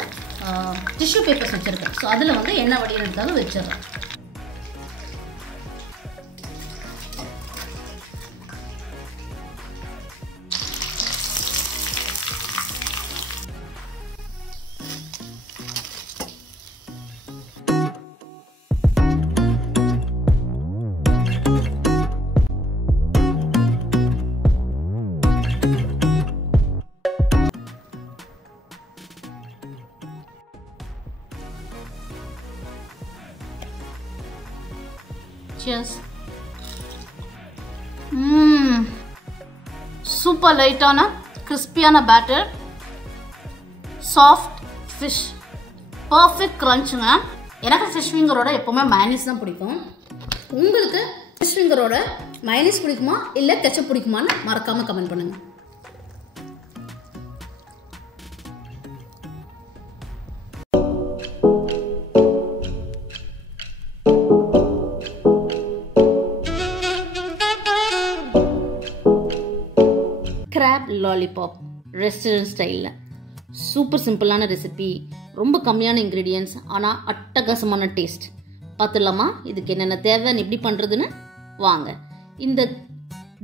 டிஷ்யூ பேப்பர்ஸ் வச்சுருக்கேன். ஸோ அதில் வந்து எண்ணெய் வடிகிறதுக்காக வச்சிடுறேன். Cheers. சூப்பர் லைட்டான கிறிஸ்பியான பேட்டர், சாஃப்ட் ஃபிஷ், பர்ஃபெக்ட் க்ரன்ச்சுங்க. எனக்கு ஃபிஷ் ஃபிங்கரோட எப்போவுமே மயனீஸ் தான் பிடிக்கும். உங்களுக்கு ஃபிஷ் ஃபிங்கரோட மயனீஸ் பிடிக்குமா இல்லை கெச்சப் பிடிக்குமான்னு மறக்காமல் கமெண்ட் பண்ணுங்கள். கிராப் லாலிபாப் ரெஸ்டாரண்ட் ஸ்டைலில் சூப்பர் சிம்பிளான ரெசிபி, ரொம்ப கம்மியான இன்க்ரீடியன்ட்ஸ், ஆனால் அட்டகாசமான டேஸ்ட். பார்த்துடலாமா இதுக்கு என்னென்ன தேவைன்னு எப்படி பண்ணுறதுன்னு? வாங்க. இந்த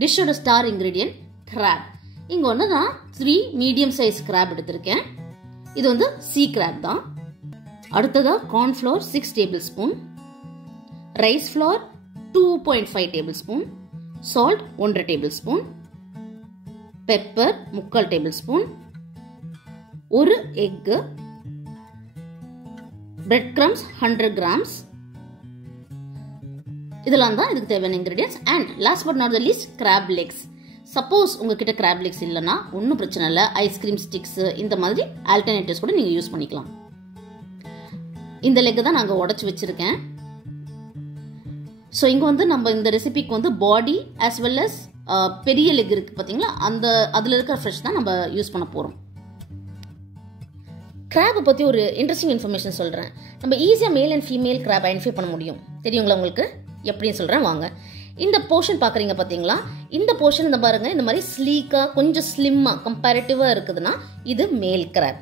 டிஷ்ஷோட ஸ்டார் இன்க்ரீடியன்ட் கிராப். இங்கே வந்து நான் 3 மீடியம் சைஸ் கிராப் எடுத்திருக்கேன். இது வந்து சீ கிராப் தான். அடுத்ததாக cornflour 6 tablespoon, rice flour 2.5 tablespoon, salt 1.5 tablespoon, pepper 3/4 tablespoon, ஒரு எக்கு, பிரெட் கிரம்ஸ் 100 கிராம்ஸ். இதெல்லாம் தான் இதுக்கு தேவையான ingredients. And last but not the least crab legs. Suppose உங்ககிட்ட கிராப் லெக்ஸ் இல்லைன்னா ஒன்றும் பிரச்சனை இல்லை, ஐஸ்கிரீம் ஸ்டிக்ஸ் இந்த மாதிரி ஆல்டர்னேட்டிவ்ஸ் கூட நீங்கள் யூஸ் பண்ணிக்கலாம். இந்த லெக்கை தான் நாங்கள் உடச்சி வச்சுருக்கேன். ஸோ இங்கே வந்து நம்ம இந்த ரெசிபிக்கு வந்து பாடி ஆஸ் வெல் அஸ் பெரிய லெக் இருக்குது பார்த்தீங்களா, அதில் இருக்கிற ஃப்ரெஷ் தான் நம்ம யூஸ் பண்ண போகிறோம். கிராப்பை பற்றி ஒரு இன்ட்ரெஸ்டிங் இன்ஃபர்மேஷன் சொல்கிறேன். நம்ம ஈஸியாக male and female graph identify பண்ண முடியும். தெரியுங்களா உங்களுக்கு? எப்படின்னு சொல்கிறேன் வாங்க. இந்த போர்ஷன் பார்க்குறீங்க பார்த்தீங்களா, இந்த போர்ஷன் இந்த பாருங்கள், இந்த மாதிரி ஸ்லீக்காக கொஞ்சம் ஸ்லிம்மாக கம்பேரிட்டிவாக இருக்குதுன்னா இது மேல் கிராப்.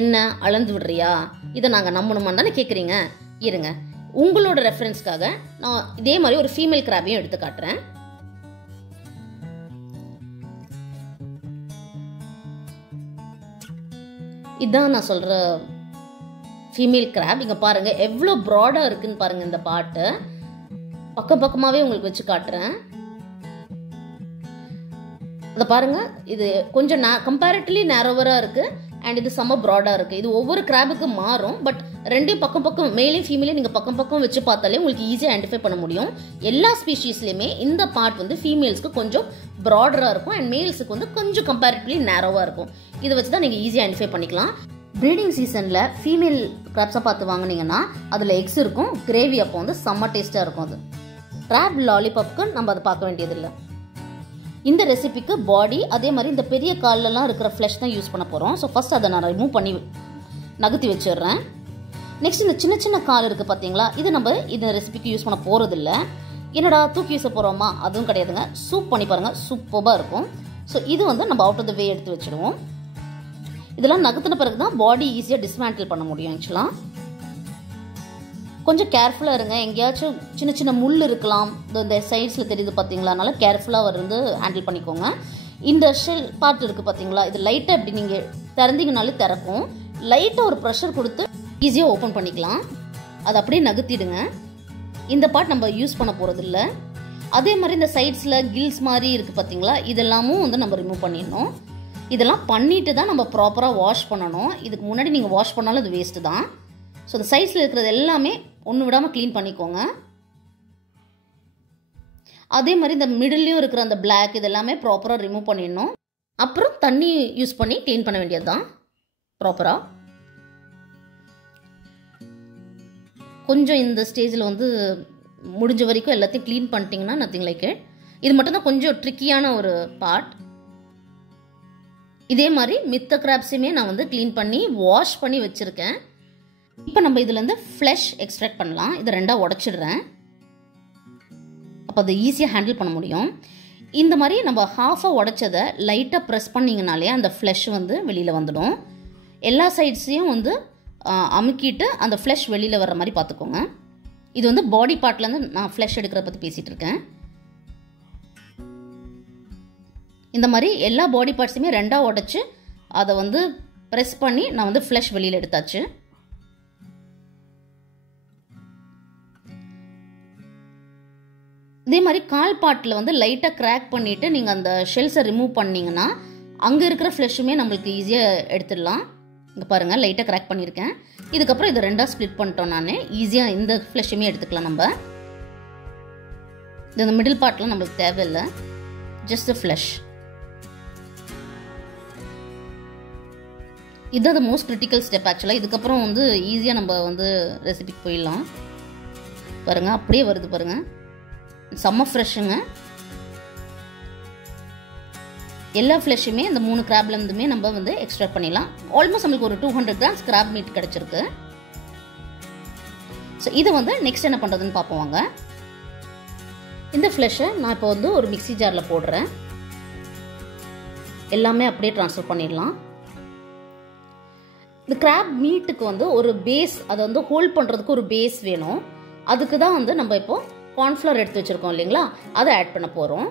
என்ன அளந்து விடுறியா, இதை நாங்கள் நம்பணுமான்னு தானே கேட்குறீங்க? இருங்க, உங்களோட ரெஃபரன்ஸ்க்காக நான் இதே மாதிரி ஒரு ஃபீமேல் கிராபையும் எடுத்து காட்டுறேன். இதுதான் நான் சொல்கிற ஃபீமேல் கிராப். இங்கே பாருங்கள் எவ்வளோ ப்ராடாக இருக்குன்னு பாருங்கள். இந்த பாட்டு பக்கம் பக்கமாகவே உங்களுக்கு வச்சு காட்டுறேன். அதை பாருங்கள், இது கொஞ்சம் கம்பேரிட்டிவ்லி நேரோவராக இருக்குது அண்ட் இது செம்ம ப்ராடாக இருக்குது. இது ஒவ்வொரு கிராபுக்கு மாறும். பட் ரெண்டையும் பக்கம் பக்கம் மேலையும் ஃபீமேலையும் நீங்கள் பக்கம் பக்கம் வச்சு பார்த்தாலே உங்களுக்கு ஈஸியாக ஐடென்டிஃபை பண்ண முடியும். எல்லா ஸ்பீஷீஸ்லையுமே இந்த பார்ட் வந்து ஃபீமேல்ஸ்க்கு கொஞ்சம் ப்ராடராக இருக்கும் அண்ட் மேல்ஸுக்கு வந்து கொஞ்சம் கம்பேரிட்டிவ்லி நேரோவாக இருக்கும். இதை வச்சு தான் நீங்கள் ஈஸியாக ஐடென்டிஃபை பண்ணிக்கலாம். ப்ரீடிங் சீசனில் ஃபீமேல் கிராப்ஸாக பார்த்து வாங்கினீங்கன்னா அதில் எக்ஸ் இருக்கும், கிரேவி அப்போ வந்து செம்ம டேஸ்ட்டாக இருக்கும். அது கிராப் லாலிபாப்க்கு நம்ம அதை பார்க்க வேண்டியதில்லை. இந்த ரெசிபிக்கு பாடி அதே மாதிரி இந்த பெரிய கால்லலாம் இருக்கிற ஃப்ளஷ் தான் யூஸ் பண்ண போகிறோம். ஸோ ஃபஸ்ட் அதை நான் ரிமூவ் பண்ணி நகர்த்தி வச்சிடுறேன். நெக்ஸ்ட் இந்த சின்ன சின்ன கால் இருக்குது பார்த்தீங்களா, இது நம்ம இந்த ரெசிபிக்கு யூஸ் பண்ண போகிறதில்ல. என்னடா தூக்கி யூஸ் போகிறோமா? அதுவும் கிடையாதுங்க. சூப் பண்ணி பாருங்கள், சூப்பராக இருக்கும். ஸோ இது வந்து நம்ம அவுட் ஆஃப் த வே எடுத்து வச்சுடுவோம். இதெல்லாம் நகர்த்தின பிறகு தான் பாடி ஈஸியாக டிஸ்மேண்டில் பண்ண முடியும். ஆக்சுவலாக கொஞ்சம் கேர்ஃபுல்லாக இருங்க. எங்கேயாச்சும் சின்ன சின்ன முள் இருக்கலாம், இந்த சைட்ஸில் தெரியுது பார்த்தீங்களா, அதனால் கேர்ஃபுல்லாக வந்து ஹேண்டில் பண்ணிக்கோங்க. இந்த ஷெல் பார்ட் இருக்குது பார்த்தீங்களா, இது லைட்டாக இப்படி நீங்கள் திறந்தீங்கனாலே திறக்கும். லைட்டாக ஒரு ப்ரெஷர் கொடுத்து ஈஸியாக ஓப்பன் பண்ணிக்கலாம். அதை அப்படியே நகர்த்திடுங்க. இந்த பார்ட் நம்ம யூஸ் பண்ண போகிறதில்ல. அதே மாதிரி இந்த சைட்ஸில் கில்ஸ் மாதிரி இருக்குது பார்த்தீங்களா, இதெல்லாமும் வந்து நம்ம ரிமூவ் பண்ணிடணும். இதெல்லாம் பண்ணிட்டு தான் நம்ம ப்ராப்பராக வாஷ் பண்ணணும். இதுக்கு முன்னாடி நீங்கள் வாஷ் பண்ணாலும் அது வேஸ்ட்டு தான். ஸோ இந்த சைஸில் இருக்கிறது எல்லாமே ஒன்று விடாமல் க்ளீன் பண்ணிக்கோங்க. அதே மாதிரி இந்த மிடில்லையும் இருக்கிற அந்த பிளாக் இதெல்லாமே ப்ராப்பராக ரிமூவ் பண்ணிடணும். அப்புறம் தண்ணி யூஸ் பண்ணி க்ளீன் பண்ண வேண்டியது தான் ப்ராப்பராக. கொஞ்சம் இந்த ஸ்டேஜில் வந்து முடிஞ்ச வரைக்கும் எல்லாத்தையும் க்ளீன் பண்ணிட்டீங்கன்னா நத்திங் லைக் இட். இது மட்டும்தான் கொஞ்சம் ட்ரிக்கியான ஒரு பார்ட். இதே மாதிரி மித்த கிராப்ஸையுமே நான் வந்து க்ளீன் பண்ணி வாஷ் பண்ணி வச்சுருக்கேன். இப்போ நம்ம இதுலேருந்து ஃப்ளஷ் எக்ஸ்ட்ராக்ட் பண்ணலாம். இதை ரெண்டாக உடச்சிடுறேன், அப்போ அதை ஈஸியாக ஹேண்டில் பண்ண முடியும். இந்த மாதிரி நம்ம ஹாஃபாக உடச்சதை லைட்டாக ப்ரெஸ் பண்ணிங்கனாலே அந்த ஃப்ளஷ் வந்து வெளியில் வந்துடும். எல்லா சைட்ஸையும் வந்து அமுக்கிட்டு அந்த ஃப்ளஷ் வெளியில் வர்ற மாதிரி பார்த்துக்கோங்க. இது வந்து பாடி பார்ட்லேருந்து நான் ஃப்ளஷ் எடுக்கிறத பற்றி பேசிகிட்டு இருக்கேன். இந்த மாதிரி எல்லா பாடி பார்ட்ஸுமே ரெண்டாக உடச்சி அதை வந்து ப்ரெஸ் பண்ணி நான் வந்து ஃப்ளஷ் வெளியில் எடுத்தாச்சு. இதே மாதிரி கால் பாட்டில் வந்து லைட்டாக கிராக் பண்ணிவிட்டு நீங்கள் அந்த ஷெல்ஸை ரிமூவ் பண்ணிங்கன்னா அங்கே இருக்கிற ஃப்ளஷுமே நம்மளுக்கு ஈஸியாக எடுத்துடலாம். இங்கே பாருங்கள், லைட்டாக கிராக் பண்ணியிருக்கேன். இதுக்கப்புறம் இதை ரெண்டாக ஸ்ப்ளிட் பண்ணிட்டோம். நான் ஈஸியாக இந்த ஃப்ளஷுமே எடுத்துக்கலாம். நம்ம இந்த மிடில் பார்ட்லாம் நம்மளுக்கு தேவையில்லை, ஜஸ்ட் ஃப்ளஷ். இதுதான் த மோஸ்ட் கிரிட்டிக்கல் ஸ்டெப் ஆக்சுவலாக. இதுக்கப்புறம் வந்து ஈஸியாக நம்ம வந்து ரெசிபிக்கு போயிடலாம். பாருங்கள், அப்படியே வருது பாருங்கள், செம்ம ஃப்ரெஷ்ஷுங்க. எல்லா ஃப்ளஷுமே இந்த 3 கிராப்லேருந்துமே நம்ம வந்து எக்ஸ்ட்ராக்ட் பண்ணிடலாம். ஆல்மோஸ்ட் நம்மளுக்கு ஒரு 200 கிராம்ஸ் கிராப் மீட் கிடச்சிருக்கு. ஸோ இதை வந்து நெக்ஸ்ட் என்ன பண்ணுறதுன்னு பார்ப்போம் வாங்க. இந்த ஃப்ளஷை நான் இப்போ வந்து ஒரு மிக்ஸி ஜாரில் போடுறேன். எல்லாமே அப்படியே ட்ரான்ஸ்ஃபர் பண்ணிடலாம். இந்த கிராப் மீட்டுக்கு வந்து ஒரு பேஸ், அதை வந்து ஹோல்ட் பண்ணுறதுக்கு ஒரு பேஸ் வேணும். அதுக்கு தான் வந்து நம்ம இப்போது கார்ன்ஃப்ளவர் எடுத்து வச்சுருக்கோம் இல்லைங்களா, அதை ஆட் பண்ண போகிறோம்.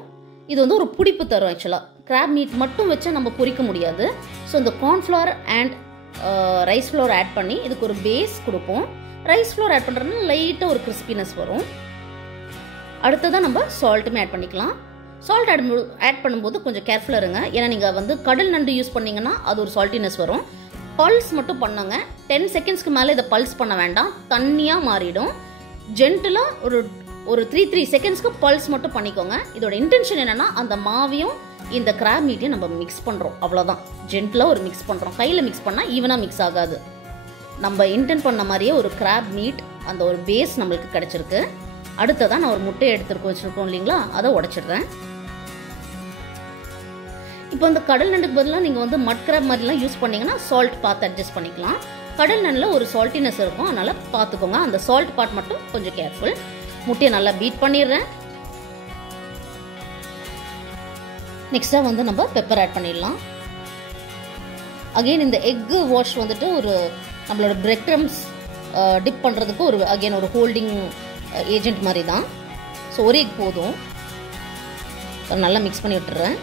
இது வந்து ஒரு பிடிப்பு தரும். ஆக்சுவலாக கிராப் மீட் மட்டும் வச்சு நம்ம பொரிக்க முடியாது. ஸோ இந்த cornflour and rice flour add பண்ணி இதுக்கு ஒரு பேஸ் கொடுப்போம். ரைஸ் ஃப்ளோர் ஆட் பண்ணுறதுனால லைட்டாக ஒரு கிறிஸ்பினஸ் வரும். அடுத்ததான் நம்ம சால்ட்டுமே ஆட் பண்ணிக்கலாம். சால்ட் ஆட் பண்ணும்போது கொஞ்சம் கேர்ஃபுல்லாக இருங்க. ஏன்னா நீங்கள் வந்து கடல் நண்டு யூஸ் பண்ணிங்கன்னா அது ஒரு சால்ட்டினஸ் வரும். பல்ஸ் மட்டும் பண்ணுங்க. 10 செகண்ட்ஸ்க்கு மேலே இதை பல்ஸ் பண்ண வேண்டாம், தண்ணியாக மாறிடும். ஜென்டலாக ஒரு 3 செகண்ட்ஸ்க்கு பல்ஸ் மட்டும் பண்ணிக்கோங்க. இதோட இன்டென்ஷன் என்னன்னா அந்த மாவையும் இந்த கிராப் மீட்டையும் நம்ம மிக்ஸ் பண்ணுறோம், அவ்வளோதான். ஜென்டலாக ஒரு மிக்ஸ் பண்ணுறோம். கையில் மிக்ஸ் பண்ணால் ஈவனாக மிக்ஸ் ஆகாது. நம்ம இன்டென்ட் பண்ண மாதிரியே ஒரு கிராப் மீட் அந்த ஒரு பேஸ் நம்மளுக்கு கிடைச்சிருக்கு. அடுத்ததான் நான் ஒரு முட்டையை வச்சுருக்கோம் இல்லைங்களா, அதை உடைச்சிடுறேன். இப்போ இந்த கடல் நண்டுக்கு பதிலாக நீங்கள் வந்து மட் கிராப் மாதிரிலாம் யூஸ் பண்ணிங்கன்னா சால்ட் பார்த்து அட்ஜஸ்ட் பண்ணிக்கலாம். கடல் நண்டில் ஒரு சால்ட்டினஸ் இருக்கும், அதனால் பார்த்துக்கோங்க. அந்த சால்ட் பார்ட் மட்டும் கொஞ்சம் கேர்ஃபுல். முட்டையை நல்லா பீட் பண்ணிடுறேன். நெக்ஸ்ட்டாக வந்து நம்ம பெப்பர் ஆட் பண்ணிடலாம். அகெயின் இந்த எக்கு வாஷ் வந்துட்டு ஒரு நம்மளோட பிரெட் க்ரம்ஸ் டிப் பண்ணுறதுக்கு ஒரு ஹோல்டிங் ஏஜென்ட் மாதிரி தான். ஸோ ஒரு எக் போதும். நல்லா மிக்ஸ் பண்ணி விட்டுறேன்.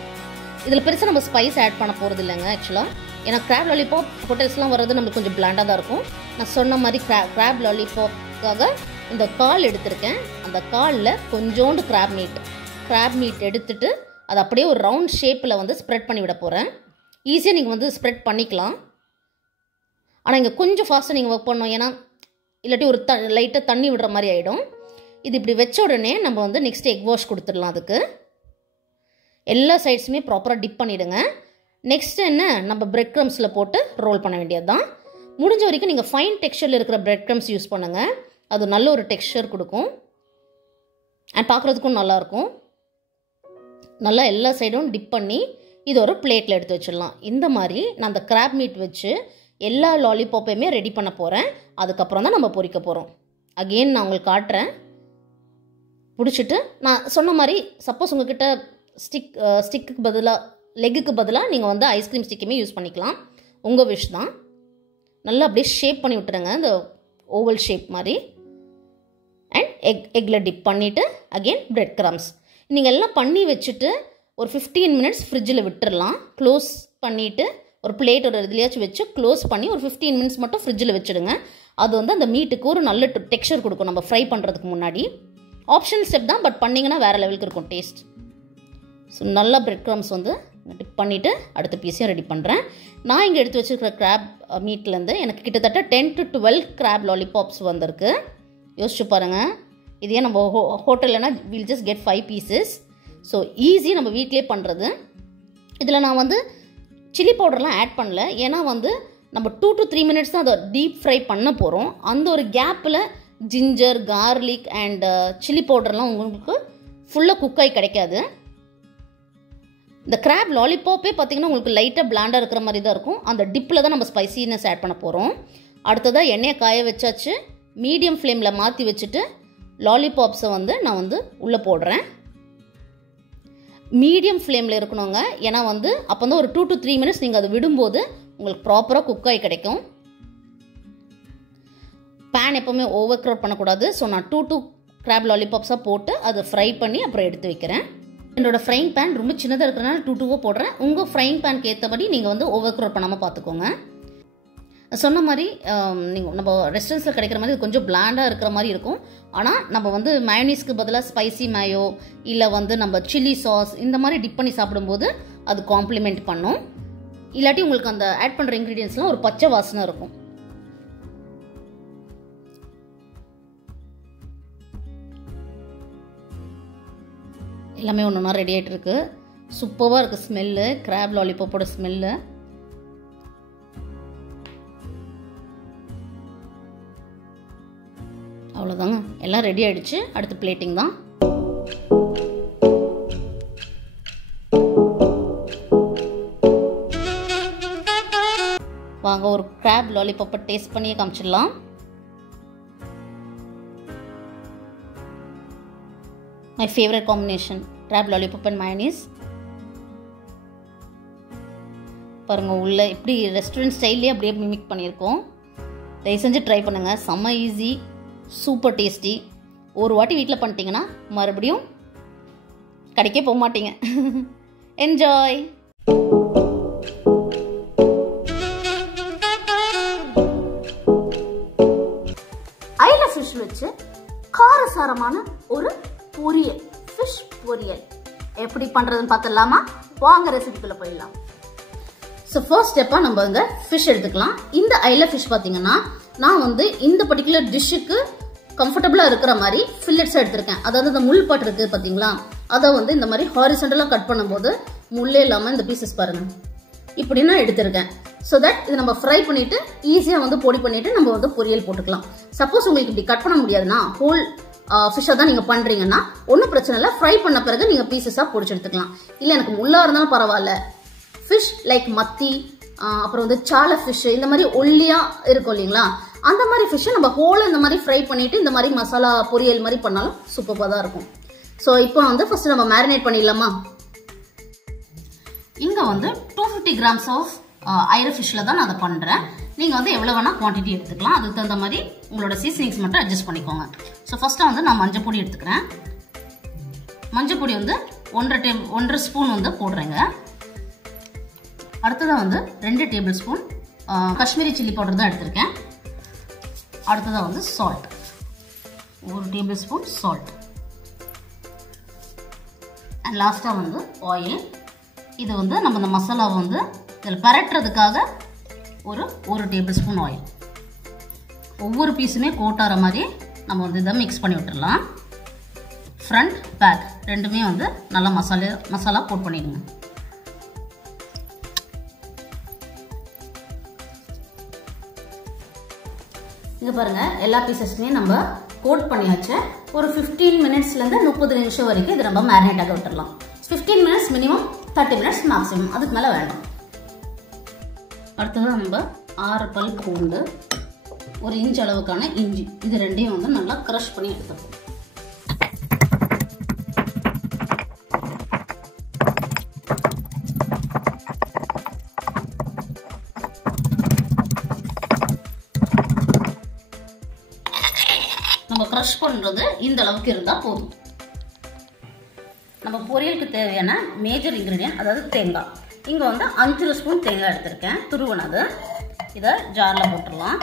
இதில் பெருசாக நம்ம ஸ்பைஸ் ஆட் பண்ண போகிறது இல்லைங்க ஆக்சுவலாக. ஏன்னா கிராப் லாலிபாப் ஹோட்டல்ஸ்லாம் வர்றது நம்மளுக்கு கொஞ்சம் பிளாண்டாக தான் இருக்கும். நான் சொன்ன மாதிரி கிராப் லாலிபாப்காக இந்த கால் எடுத்திருக்கேன். அந்த காலில் கொஞ்சோண்டு கிராப் மீட் எடுத்துட்டு அதை அப்படியே ஒரு ரவுண்ட் ஷேப்பில் வந்து ஸ்ப்ரெட் பண்ணி விட போகிறேன். ஈஸியாக நீங்கள் வந்து ஸ்ப்ரெட் பண்ணிக்கலாம். ஆனால் இங்கே கொஞ்சம் ஃபாஸ்ட்டாக நீங்கள் ஒர்க் பண்ணணும். ஏன்னா இல்லாட்டி ஒரு லைட்டாக தண்ணி விடுற மாதிரி ஆகிடும். இது இப்படி வச்ச உடனே நம்ம வந்து நெக்ஸ்ட் எக் வாஷ் கொடுத்துடலாம். அதுக்கு எல்லா சைட்ஸுமே ப்ராப்பராக டிப் பண்ணிவிடுங்க. நெக்ஸ்ட் என்ன, நம்ம பிரெட் க்ரம்ஸில் போட்டு ரோல் பண்ண வேண்டியது தான். முடிஞ்ச வரைக்கும் நீங்கள் ஃபைன் டெக்ஸ்சரில் இருக்கிற பிரெட் க்ரம்ஸ் யூஸ் பண்ணுங்கள். அது நல்ல ஒரு டெக்ஸ்சர் கொடுக்கும் அண்ட் பார்க்குறதுக்கும் நல்லாயிருக்கும். நல்லா எல்லா சைடும் டிப் பண்ணி இது ஒரு பிளேட்டில் எடுத்து வச்சிடலாம். இந்த மாதிரி நான் அந்த கிராப் மீட் வச்சு எல்லா லாலிபாப்பையுமே ரெடி பண்ண போகிறேன். அதுக்கப்புறம் தான் நம்ம பொரிக்க போகிறோம். அகெயின் நான் உங்களுக்கு காட்டுறேன். பிடிச்சிட்டு நான் சொன்ன மாதிரி சப்போஸ் உங்ககிட்ட ஸ்டிக்கு பதிலாக லெக்குக்கு பதிலாக நீங்கள் வந்து ஐஸ்கிரீம் ஸ்டிக்குமே யூஸ் பண்ணிக்கலாம், உங்கள் விஷ் தான். நல்லா அப்படியே ஷேப் பண்ணி விட்டுருங்க, இந்த ஓவல் ஷேப் மாதிரி. அண்ட் எக்கில் டிப் பண்ணிவிட்டு அகெயின் பிரெட் க்ரம்ஸ் நீங்கள் எல்லாம் பண்ணி வச்சுட்டு ஒரு 15 மினிட்ஸ் ஃப்ரிட்ஜில் விட்டுடலாம். க்ளோஸ் பண்ணிவிட்டு ஒரு பிளேட் ஒரு இதுலையாச்சும் வச்சு க்ளோஸ் பண்ணி ஒரு 15 மினிட்ஸ் மட்டும் ஃப்ரிட்ஜில் வச்சுடுங்க. அது வந்து அந்த மீட்டுக்கு ஒரு நல்ல டெக்ஸ்சர் கொடுக்கும் நம்ம ஃப்ரை பண்ணுறதுக்கு முன்னாடி. ஆப்ஷனல் ஸ்டெப் தான், பட் பண்ணிங்கன்னா வேறு லெவலுக்கு இருக்கும் டேஸ்ட். ஸோ நல்லா பிரெட் க்ரம்ஸ் வந்து டிப் பண்ணிவிட்டு அடுத்த பீஸையும் ரெடி பண்ணுறேன். நான் இங்கே எடுத்து வச்சுருக்கிற கிராப் மீட்லேருந்து எனக்கு கிட்டத்தட்ட 10 to 12 கிராப் லாலிபாப்ஸ் வந்திருக்கு. யோசிச்சு பாருங்கள். இதே நம்ம ஹோட்டல்லனா will just get 5 pieces. So easy நம்ம வீட்டிலே பண்ணுறது. இதில் நான் வந்து சில்லி பவுடர்லாம் ஆட் பண்ணல. ஏன்னா வந்து நம்ம 2 to 3 மினிட்ஸ் தான் அதை டீப் ஃப்ரை பண்ண போகிறோம். அந்த ஒரு கேப்பில் ஜிஞ்சர், கார்லிக் அண்ட் சில்லி பவுடர்லாம் உங்களுக்கு ஃபுல்லாக குக்காகி கிடைக்காது. இந்த கிராப் லாலிபாப்பே பார்த்தீங்கன்னா உங்களுக்கு லைட்டாக பிளாண்டாக இருக்கிற மாதிரி தான் இருக்கும். அந்த டிப்பில் தான் நம்ம ஸ்பைசினஸ் ஆட் பண்ண போகிறோம். அடுத்ததாக எண்ணெயை காய வச்சாச்சு. மீடியம் ஃப்ளேமில் மாற்றி வச்சுட்டு லாலிபாப்ஸை வந்து நான் வந்து உள்ளே போடுறேன். மீடியம் ஃப்ளேமில் இருக்கணுங்க. ஏன்னா வந்து அப்போ தான் ஒரு 2 to 3 மினிட்ஸ் நீங்கள் அதை விடும்போது உங்களுக்கு ப்ராப்பராக குக்காகி கிடைக்கும். பேன் எப்போவுமே ஓவர் க்ரௌட் பண்ணக்கூடாது. ஸோ நான் 2 கிராப் லாலிபாப்ஸாக போட்டு அதை ஃப்ரை பண்ணி அப்புறம் எடுத்து வைக்கிறேன். என்னோடய ஃப்ரைங் பேன் ரொம்ப சின்னதாக இருக்கிறனால 2 போடுறேன். உங்கள் ஃப்ரைங் பேனுக்கு ஏற்றபடி நீங்கள் வந்து ஓவர் க்ரௌட் பண்ணாமல் பார்த்துக்கோங்க. சொன்ன மாதிரி நீங்கள் நம்ம ரெஸ்டாரண்ட்ஸில் கிடைக்கிற மாதிரி கொஞ்சம் பிளாண்டாக இருக்கிற மாதிரி இருக்கும். ஆனால் நம்ம வந்து மயோனீஸ்க்கு பதிலாக ஸ்பைசி மயோ இல்லை வந்து நம்ம சில்லி சாஸ் இந்த மாதிரி டிப் பண்ணி சாப்பிடும்போது அது காம்ப்ளிமெண்ட் பண்ணும். இல்லாட்டி உங்களுக்கு அந்த ஆட் பண்ணுற இன்க்ரீடியன்ஸ்லாம் ஒரு பச்சை வாசனை இருக்கும். எல்லாமே ஒன்று ஒன்றா ரெடி ஆகிட்டு இருக்கு. சூப்பராக இருக்குது ஸ்மெல்லு, கிராப் லாலிபாப்போட ஸ்மெல்லு. அவ்வளோதாங்க, எல்லாம் ரெடி ஆகிடுச்சு. அடுத்து பிளேட்டிங் தான். வாங்க ஒரு கிராப் லாலிபாப்பை டேஸ்ட் பண்ணியே காமிச்சிடலாம். My favorite combination, crab lollipop and mayonnaise. பாருங்க உள்ள இப்படி ரெஸ்டாரண்ட் ஸ்டைல்லே அப்படியே மிமிக் பண்ணியிருக்கோம். தயவு செஞ்சு ட்ரை பண்ணுங்கள். செம்ம ஈஸி, சூப்பர் டேஸ்டி. ஒரு வாட்டி வீட்டில் பண்ணிட்டீங்கன்னா மறுபடியும் கடைக்கே போக மாட்டீங்க. என்ஜாய். ஐல ஃபிஷ் வச்சு காரசாரமான ஒரு பொரியல், ஃபிஷ் பொரியல் எப்படி பண்ணுறதுன்னு பார்த்துடலாமா? வாங்க ரெசிபிக்குள்ளே போயிடலாம். ஸோ ஃபர்ஸ்ட் ஸ்டெப்பாக நம்ம வந்து ஃபிஷ் எடுத்துக்கலாம். இந்த ஐல ஃபிஷ் பார்த்தீங்கன்னா நான் வந்து இந்த பர்டிகுலர் டிஷ்ஷுக்கு கம்ஃபர்டபுளாக இருக்கிற மாதிரி ஃபில்லட்ஸாக எடுத்திருக்கேன். அதாவது இந்த முள் பாட்டு இருக்குது பார்த்தீங்களா, அதை வந்து இந்த மாதிரி ஹாரிசன்டலாக கட் பண்ணும்போது முள்ளே இல்லாமல் இந்த பீசஸ் பாருங்கள் இப்படி நான் எடுத்திருக்கேன். ஸோ தட் இது நம்ம ஃப்ரை பண்ணிவிட்டு ஈஸியாக வந்து பொடி பண்ணிவிட்டு நம்ம வந்து பொரியல் போட்டுக்கலாம். சப்போஸ் உங்களுக்கு இப்படி கட் பண்ண முடியாதுன்னா ஹோல் ஃபிஷ்ஷாக தான் நீங்கள் பண்ணுறீங்கன்னா ஒன்றும் பிரச்சனை இல்லை, ஃப்ரை பண்ண பிறகு நீங்கள் பீசஸாக பொடிச்சு எடுத்துக்கலாம். இல்லை எனக்கு முள்ளாக இருந்தாலும் பரவாயில்ல, ஃபிஷ் லைக் மத்தி, அப்புறம் வந்து சாலை ஃபிஷ் இந்த மாதிரி ஒல்லியாக இருக்கும் இல்லைங்களா, அந்த மாதிரி ஃபிஷ்ஷை நம்ம ஹோலை இந்த மாதிரி ஃப்ரை பண்ணிவிட்டு இந்த மாதிரி மசாலா பொரியல் மாதிரி பண்ணாலும் சூப்பராக தான் இருக்கும். ஸோ இப்போ வந்து ஃபஸ்ட்டு நம்ம மேரினேட் பண்ணிடலாமா? இங்கே வந்து 250 கிராம்ஸ் ஆஃப் ஐர ஃபிஷ்ஷில் தான் நான் அதை பண்ணுறேன். நீங்கள் வந்து எவ்வளோ வேணால் குவான்டிட்டி எடுத்துக்கலாம், அதுக்கு தகுந்த மாதிரி உங்களோட சீசனிங்ஸ் மட்டும் அட்ஜஸ்ட் பண்ணிக்கோங்க. ஸோ ஃபஸ்ட்டாக வந்து நான் மஞ்சள் பொடி எடுத்துக்கிறேன். மஞ்சள் பொடி வந்து 1.5 ஸ்பூன் வந்து போடுறேங்க. அடுத்ததாக வந்து 2 table spoon Kashmiri chilli powder தான் எடுத்திருக்கேன். அடுத்ததாக வந்து salt, 1 tablespoon salt. And லாஸ்ட்டாக வந்து ஆயில். இது வந்து நம்ம இந்த மசாலாவை வந்து இதில் பரட்டுறதுக்காக ஒரு டேபிள் ஸ்பூன் ஆயில். ஒவ்வொரு பீஸுமே கோட்டார மாதிரி நம்ம வந்து இதை மிக்ஸ் பண்ணி விட்டுடலாம். ஃப்ரண்ட் பேக் ரெண்டுமே வந்து நல்லா மசாலா போட் பண்ணிடுங்க. இங்கே பாருங்கள், எல்லா பீசஸுமே நம்ம கோட் பண்ணியாச்சு. ஒரு 15 மினிட்ஸ்லேருந்து 30 நிமிஷம் வரைக்கும் இது நம்ம மேரினேட் ஆக விட்டுடலாம். 15 மினிட்ஸ் மினிமம், 30 மினிட்ஸ் மேக்ஸிமம், அதுக்கு மேலே வேண்டாம். அடுத்ததாக நம்ம 6 பல் பூண்டு, 1 இன்ச் அளவுக்கான இஞ்சி, இது ரெண்டையும் வந்து நல்லா க்ரஷ் பண்ணி எடுத்துப்போம். நம்ம க்ரஷ் பண்ணுறது இந்த அளவுக்கு இருந்தால் போதும். நம்ம பொரியலுக்கு தேவையான மேஜர் இன்க்ரீடியன்ட் அதாவது தேங்காய். இங்கே வந்து 5 ஸ்பூன் தேங்காய் எடுத்திருக்கேன், துருவனது. இதை ஜாரில் போட்டுடலாம்.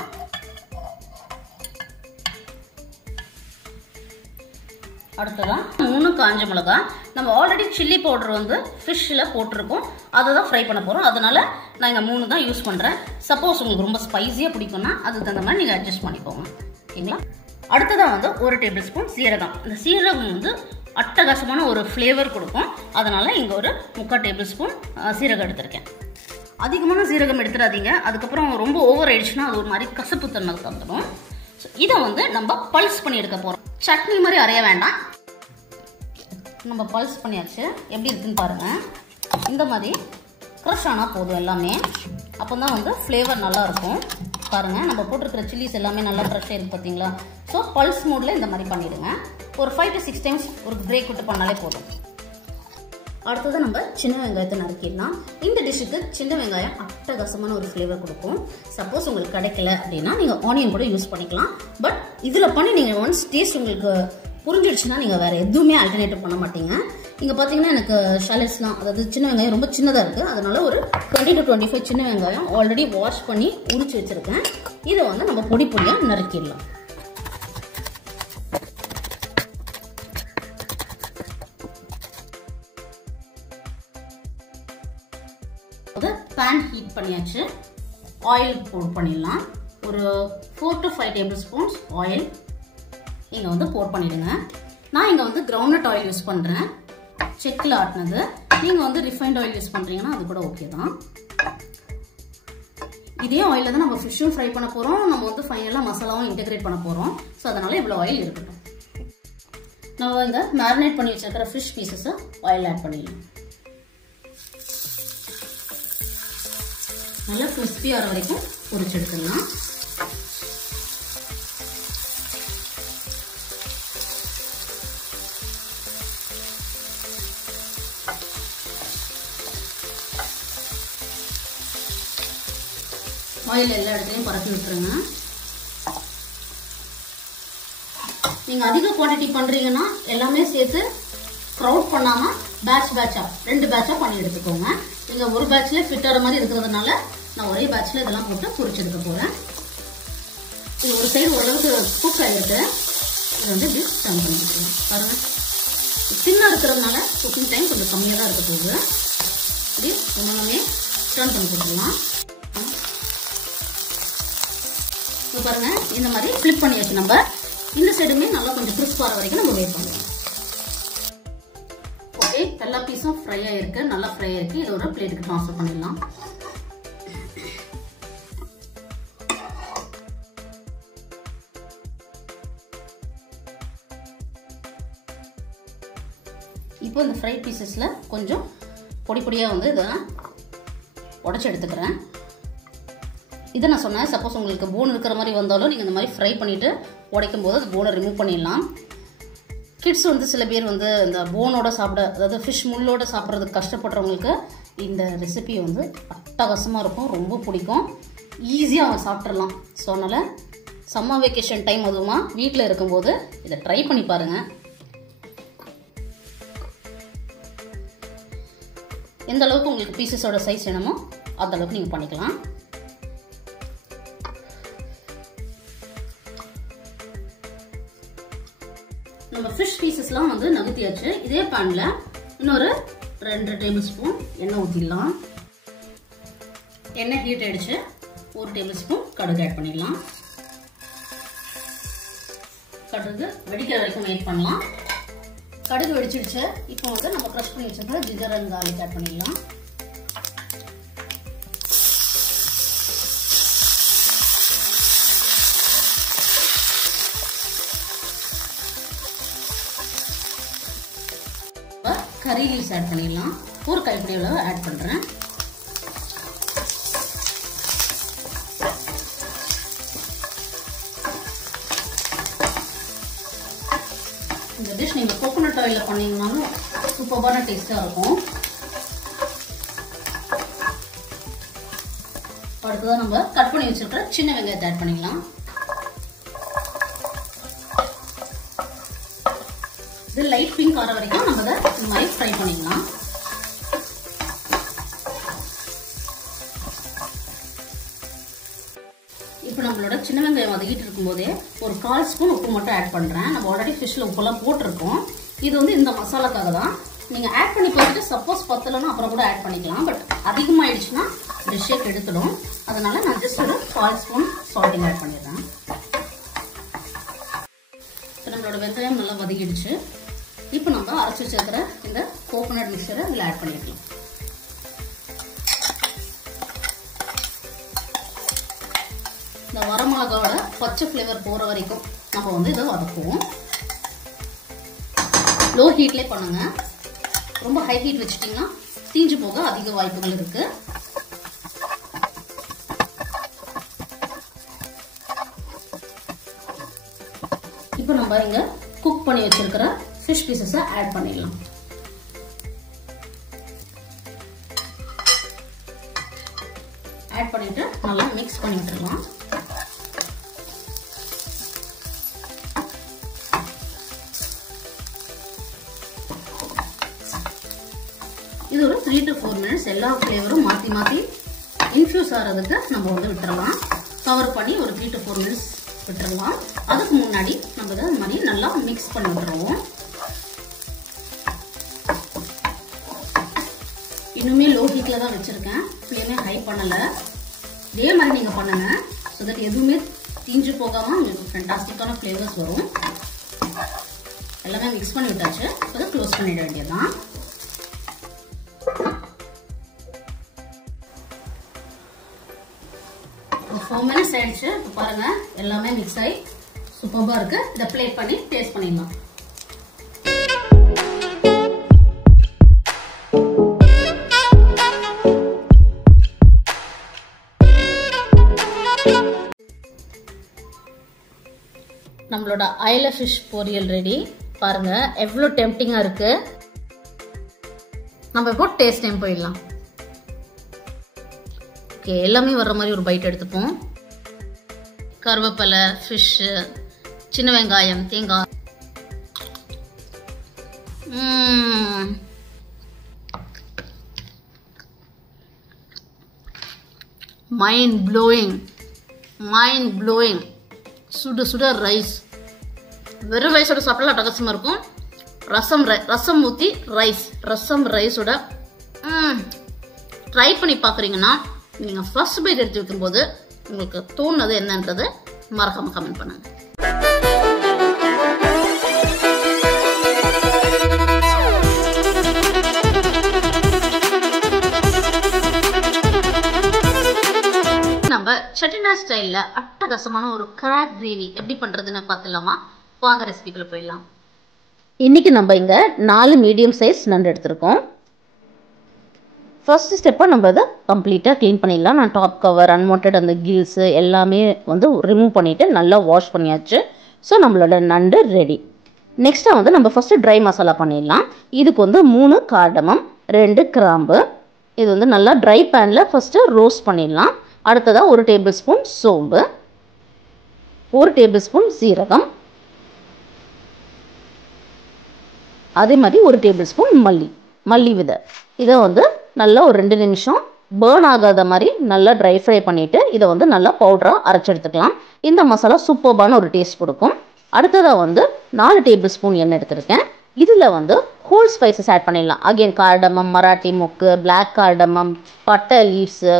அடுத்ததான் 3 காஞ்ச மிளகாய். நம்ம ஆல்ரெடி சில்லி பவுடர் வந்து ஃபிஷ்ஷில் போட்டிருக்கோம், அதை தான் ஃப்ரை பண்ண போகிறோம். அதனால் நான் இங்கே 3 தான் யூஸ் பண்ணுறேன். சப்போஸ் உங்களுக்கு ரொம்ப ஸ்பைஸியாக பிடிக்கும்னா அதுக்கு தகுந்த மாதிரி நீங்கள் அட்ஜஸ்ட் பண்ணிக்கோங்க, ஓகேங்களா? அடுத்ததாக வந்து 1 டேபிள் ஸ்பூன் சீரகம். இந்த சீரகம் வந்து அட்டகாசமான ஒரு ஃப்ளேவர் கொடுக்கும், அதனால் இங்கே ஒரு 3/4 டேபிள் ஸ்பூன் சீரகம் எடுத்திருக்கேன். அதிகமான சீரகம் எடுத்துடாதீங்க, அதுக்கப்புறம் ரொம்ப ஓவர் ஆயிடுச்சுன்னா அது ஒரு மாதிரி கசப்பு தன்மை தந்துடும். ஸோ இதை வந்து நம்ம பல்ஸ் பண்ணி எடுக்க போகிறோம். சட்னி மாதிரி அரைய வேண்டாம், நம்ம பல்ஸ் பண்ணியாச்சு. எப்படி இருக்குன்னு பாருங்கள், இந்த மாதிரி க்ரஷ் ஆனால் போதும் எல்லாமே, அப்போ தான் வந்து ஃப்ளேவர் நல்லாயிருக்கும். பாருங்கள், நம்ம போட்டிருக்கிற சில்லிஸ் எல்லாமே நல்லா க்ரஷ் ஆகிருக்கு பார்த்தீங்களா? ஸோ பல்ஸ் மோடில் இந்த மாதிரி பண்ணிவிடுங்க. ஒரு 5 to 6 டைம்ஸ் ஒரு பிரேக் விட்டு பண்ணாலே போதும். அடுத்தது நம்ம சின்ன வெங்காயத்தை நறுக்கிடலாம். இந்த டிஷ்ஷுக்கு சின்ன வெங்காயம் அட்டகாசமான ஒரு ஃப்ளேவர் கொடுக்கும். சப்போஸ் உங்களுக்கு கிடைக்கல அப்படின்னா நீங்கள் ஆனியன் கூட யூஸ் பண்ணிக்கலாம். பட் இதில் பண்ணி நீங்கள் ஒன்ஸ் டேஸ்ட் உங்களுக்கு புரிஞ்சிடுச்சுன்னா நீங்கள் வேறு எதுவுமே ஆல்டர்னேட்டிவ் பண்ண மாட்டீங்க. இங்கே பார்த்தீங்கன்னா எனக்கு ஷாலட்ஸ்லாம், அதாவது சின்ன வெங்காயம் ரொம்ப சின்னதாக இருக்குது, அதனால ஒரு 20 to 25 சின்ன வெங்காயம் ஆல்ரெடி வாஷ் பண்ணி உரிச்சு வச்சுருக்கேன். இதை வந்து நம்ம பொடி பொடியாக நறுக்கிடலாம். பேன் ஹீட் பண்ணியாச்சு, ஆயில் போட் பண்ணிடலாம். ஒரு 4 to 5 டேபிள் ஸ்பூன்ஸ் ஆயில் இங்கே வந்து போட் பண்ணிடுங்க. நான் இங்கே வந்து கிரவுண்ட்நட் ஆயில் யூஸ் பண்ணுறேன், செக்கில் ஆட்டினது. நீங்கள் வந்து ரிஃபைண்ட் ஆயில் யூஸ் பண்ணுறீங்கன்னா அது கூட ஓகே தான். இதே ஆயிலில் தான் நம்ம ஃபிஷ்ஷும் ஃப்ரை பண்ண போகிறோம், நம்ம வந்து ஃபைனலாக மசாலாவும் இன்டெகிரேட் பண்ண போகிறோம். ஸோ அதனால் இவ்வளோ ஆயில் இருக்கட்டும். நம்ம இங்கே மேரினேட் பண்ணி வச்சுருக்கிற ஃபிஷ் பீசஸை ஆயில் ஆட் பண்ணிடலாம். நல்லா கிறிஸ்பி ஆகிற வரைக்கும் பொரிச்சு எடுத்துடலாம். ஆயில் எல்லா இடத்துலையும் பரப்பி விட்டுருங்க. நீங்கள் அதிக குவான்டிட்டி பண்ணுறீங்கன்னா எல்லாமே சேர்த்து க்ரௌட் பண்ணாமல் பேட்சாக 2 பேட்சாக பண்ணி எடுத்துக்கோங்க. நீங்கள் ஒரு பேட்ச்லேயே ஃபிட் ஆகிற மாதிரி இருக்கிறதுனால நான் ஒரே பேட்சில் இதெல்லாம் போட்டு பொரிச்சு எடுக்க போகிறேன். இது ஒரு சைடு ஓரளவுக்கு குக் ஆகிருக்கு. இது வந்து இப்படி டர்ன் பண்ணிக்கலாம். பாருங்கள், சின்ன இருக்கிறதுனால குக்கிங் டைம் கொஞ்சம் கம்மியாக தான் இருக்க போகுது. இப்படி ஒன்றுமே டர்ன் பண்ணி கொடுத்துக்கலாம். இப்போ பாருங்கள், இந்த மாதிரி ஃப்ளிப் பண்ணியாச்சு. நம்ம இந்த சைடுமே நல்லா கொஞ்சம் கிறிஸ்ப் ஆகிற வரைக்கும் நம்ம வெயிட் பண்ணுவோம். ஓகே, எல்லா பீஸும் ஃப்ரை ஆகிருக்கு, நல்லா ஃப்ரை ஆகிருக்கு. இது ஒரு பிளேட்டுக்கு ட்ரான்ஸ்ஃபர் பண்ணிடலாம். இப்போ இந்த ஃப்ரை பீசஸில் கொஞ்சம் பொடி பொடியாக வந்து இதை உடச்சி எடுத்துக்கிறேன். இதை நான் சொன்னேன், சப்போஸ் உங்களுக்கு போன் இருக்கிற மாதிரி வந்தாலும் நீங்கள் இந்த மாதிரி ஃப்ரை பண்ணிவிட்டு உடைக்கும் போது அது போனை ரிமூவ் பண்ணிடலாம். கிட்ஸ் வந்து சில பேர் வந்து இந்த போனோட சாப்பிட, அதாவது ஃபிஷ் முள்ளோட சாப்பிட்றதுக்கு கஷ்டப்படுறவங்களுக்கு இந்த ரெசிபி வந்து அட்டகாசமாக இருக்கும், ரொம்ப பிடிக்கும். ஈஸியாக அவங்க சாப்பிட்றலாம். ஸோ அதனால் சம்மர் வெக்கேஷன் டைம் அதுவுமா வீட்டில் இருக்கும்போது இதை ட்ரை பண்ணி பாருங்கள். எந்த அளவுக்கு உங்களுக்கு பீசஸோட சைஸ் வேணுமோ அந்த அளவுக்கு நீங்கள் பண்ணிக்கலாம். நம்ம ஃபிஷ் பீசஸ்லாம் வந்து நகர்த்தியாச்சு. இதே பேனில் இன்னொரு 2 டேபிள் ஸ்பூன் எண்ணெய் ஊற்றிடலாம். எண்ணெய் ஹீட் ஆகிடுச்சு. 1 டேபிள் ஸ்பூன் கடுகு ஆட் பண்ணிடலாம். கடுகு வெடிக்கிற வரைக்கும் வெயிட் பண்ணலாம். கடுகு வெடிச்சிடுச்சு. இப்போ வந்து நம்ம க்ரஷ் பண்ணி வச்சிருக்க ஜிஞ்சர் அண்ட் கார்லிக் ஆட் பண்ணிடலாம். கறி லீவ்ஸ் ஆட் பண்ணிடலாம். 1 கைப்பிடி அளவு ஆட் பண்ணுறேன். இந்த டிஷ் நீங்கள் கோகோனட் ஆயிலில் பண்ணிங்கனாலும் சூப்பரான டேஸ்ட்டாக இருக்கும். அடுத்ததான் நம்ம கட் பண்ணி வச்சிருக்கிற சின்ன வெங்காயத்தை ஆட் பண்ணிக்கலாம். இது லைட் பிங்க் ஆகிற வரைக்கும் நம்ம இதை இந்த மாதிரி ஃப்ரை பண்ணிக்கலாம். இப்போ நம்மளோட சின்ன வெங்காயம் வதக்கிட்டு இருக்கும்போதே ஒரு 1/4 ஸ்பூன் உப்பு மட்டும் ஆட் பண்ணுறேன். நம்ம ஆல்ரெடி ஃபிஷ்ஷில் உப்பெல்லாம் போட்டிருக்கோம். இது வந்து இந்த மசாலாக்காக தான். நீங்கள் ஆட் பண்ணி பார்த்துட்டு சப்போஸ் பத்தலைன்னா அப்புறம் கூட ஆட் பண்ணிக்கலாம். பட் அதிகமாகிடுச்சுன்னா டிஷ்ஷே கெடுத்துடும். அதனால நான் ஜஸ்ட் ஒரு 1/4 ஸ்பூன் சால்ட்டிங் ஆட் பண்ணிடுறேன். இப்போ நம்மளோட வெங்காயம் நல்லா வதக்கிடுச்சு. இப்போ நம்ம அரைச்சி வச்சிருக்கிற இந்த கோகோனட் மிக்சரை இதில் ஆட் பண்ணிக்கலாம். இந்த வரமிளகாவோட பச்சை ஃப்ளேவர் போகிற வரைக்கும் நம்ம வந்து இதை வதக்குவோம். லோ ஹீட்லேயே பண்ணுங்க. ரொம்ப ஹை ஹீட் வச்சுட்டிங்கன்னா தீஞ்சு போக அதிக வாய்ப்புகள் இருக்கு. இப்போ நம்ம இங்கே குக் பண்ணி வச்சிருக்கிற ஃபிஷ் பீசஸை ஆட் பண்ணிடலாம். ஆட் பண்ணிட்டு நல்லா மிக்ஸ் பண்ணி விட்டுடலாம். இது ஒரு 3 to 4 மினிட்ஸ் எல்லா ஃப்ளேவரும் மாற்றி மாற்றி இன்ஃபியூஸ் ஆகிறதுக்கு நம்ம வந்து விட்டுறலாம். கவர் பண்ணி ஒரு 3 to 4 மினிட்ஸ் விட்டுறலாம். அதுக்கு முன்னாடி நம்ம இதை இந்த மாதிரி நல்லா மிக்ஸ் பண்ணி விட்டுருவோம். இன்னுமே லோ ஹீட்டில் தான் வச்சுருக்கேன். ஃப்ளேமே ஹை பண்ணலை. இதே மாதிரி நீங்கள் பண்ணுங்க. ஸோ தட் எதுவுமே தீஞ்சு போகாமல் உங்களுக்கு ஃபேண்டாஸ்டிக்கான ஃப்ளேவர்ஸ் வரும். எல்லாமே மிக்ஸ் பண்ணி விட்டாச்சு. அதை க்ளோஸ் பண்ணிட வேண்டியதுதான். ஒரு 4 மினிட்ஸ் ஆயிடுச்சு. இப்போ பாருங்க, எல்லாமே மிக்ஸ் ஆகி சூப்பராக இருக்கு. இதை பிளேட் பண்ணி டேஸ்ட் பண்ணிடலாம். நம்மளோட அயல ஃபிஷ் பொரியல் ரெடி. பாருங்க எவ்வளோ டெம்ப்டிங்காக இருக்கு. நம்ம இப்போ டேஸ்ட் டைம் போயிடலாம். ஓகே, எல்லாமே வர்ற மாதிரி ஒரு பைட் எடுத்துப்போம். கருவேப்பிலை, ஃபிஷ்ஷு, சின்ன வெங்காயம், தேங்காய், மைண்ட் ப்ளோயிங். சுட சுட ரைஸ், வெறும் ரைஸோட சாப்பிடலாம் அட்டகாசமாக இருக்கும். ரசம் ஊற்றி ரைஸோட ட்ரை பண்ணி பார்க்குறீங்கன்னா நீங்கள் ஃபர்ஸ்ட் பைட் எடுத்து வைக்கும்போது உங்களுக்கு தோணுது என்னன்றது மறக்காம கமெண்ட் பண்ணுங்க. நம்ம செட்டிநாடு ஸ்டைலில் அட்டகாசமான ஒரு கிராப் கிரேவி எப்படி பண்ணுறதுன்னு பார்த்துலாமா? வாங்க ரெசிபிக்குள்ள போயிடலாம். இன்னைக்கு நம்ம இங்கே 4 மீடியம் சைஸ் நண்டு எடுத்திருக்கோம். ஃபர்ஸ்ட் ஸ்டெப்பாக நம்ம அதை கம்ப்ளீட்டாக க்ளீன் பண்ணிடலாம். நான் டாப் கவர், அன்வான்ட் அந்த கில்ஸு எல்லாமே வந்து ரிமூவ் பண்ணிவிட்டு நல்லா வாஷ் பண்ணியாச்சு. ஸோ நம்மளோட நண்டு ரெடி. நெக்ஸ்ட்டாக வந்து நம்ம ஃபஸ்ட்டு ட்ரை மசாலா பண்ணிடலாம். இதுக்கு வந்து 3 கார்டமம், 2 கிராம்பு. இது வந்து நல்லா ட்ரை பேனில் ஃபஸ்ட்டு ரோஸ்ட் பண்ணிடலாம். அடுத்ததாக 1 டேபிள் ஸ்பூன் சோம்பு, 1 டேபிள் ஸ்பூன் சீரகம், அதே மாதிரி 1 டேபிள் ஸ்பூன் மல்லி விதை. இதை வந்து நல்லா ஒரு 2 நிமிஷம் பேர்ன் ஆகாத மாதிரி நல்லா ட்ரை ஃப்ரை பண்ணிவிட்டு இதை வந்து நல்லா பவுடராக அரைச்சி எடுத்துக்கலாம். இந்த மசாலா சூப்பர்பான ஒரு டேஸ்ட் கொடுக்கும். அடுத்ததாக வந்து 4 டேபிள் ஸ்பூன் எண்ணெய் எடுத்துருக்கேன். இதில் வந்து ஹோல் ஸ்பைசஸ் ஆட் பண்ணிடலாம். அகெயின் கார்டமம், மராட்டி மொக்கு, பிளாக் கார்டமம், பட்டை லீவ்ஸு,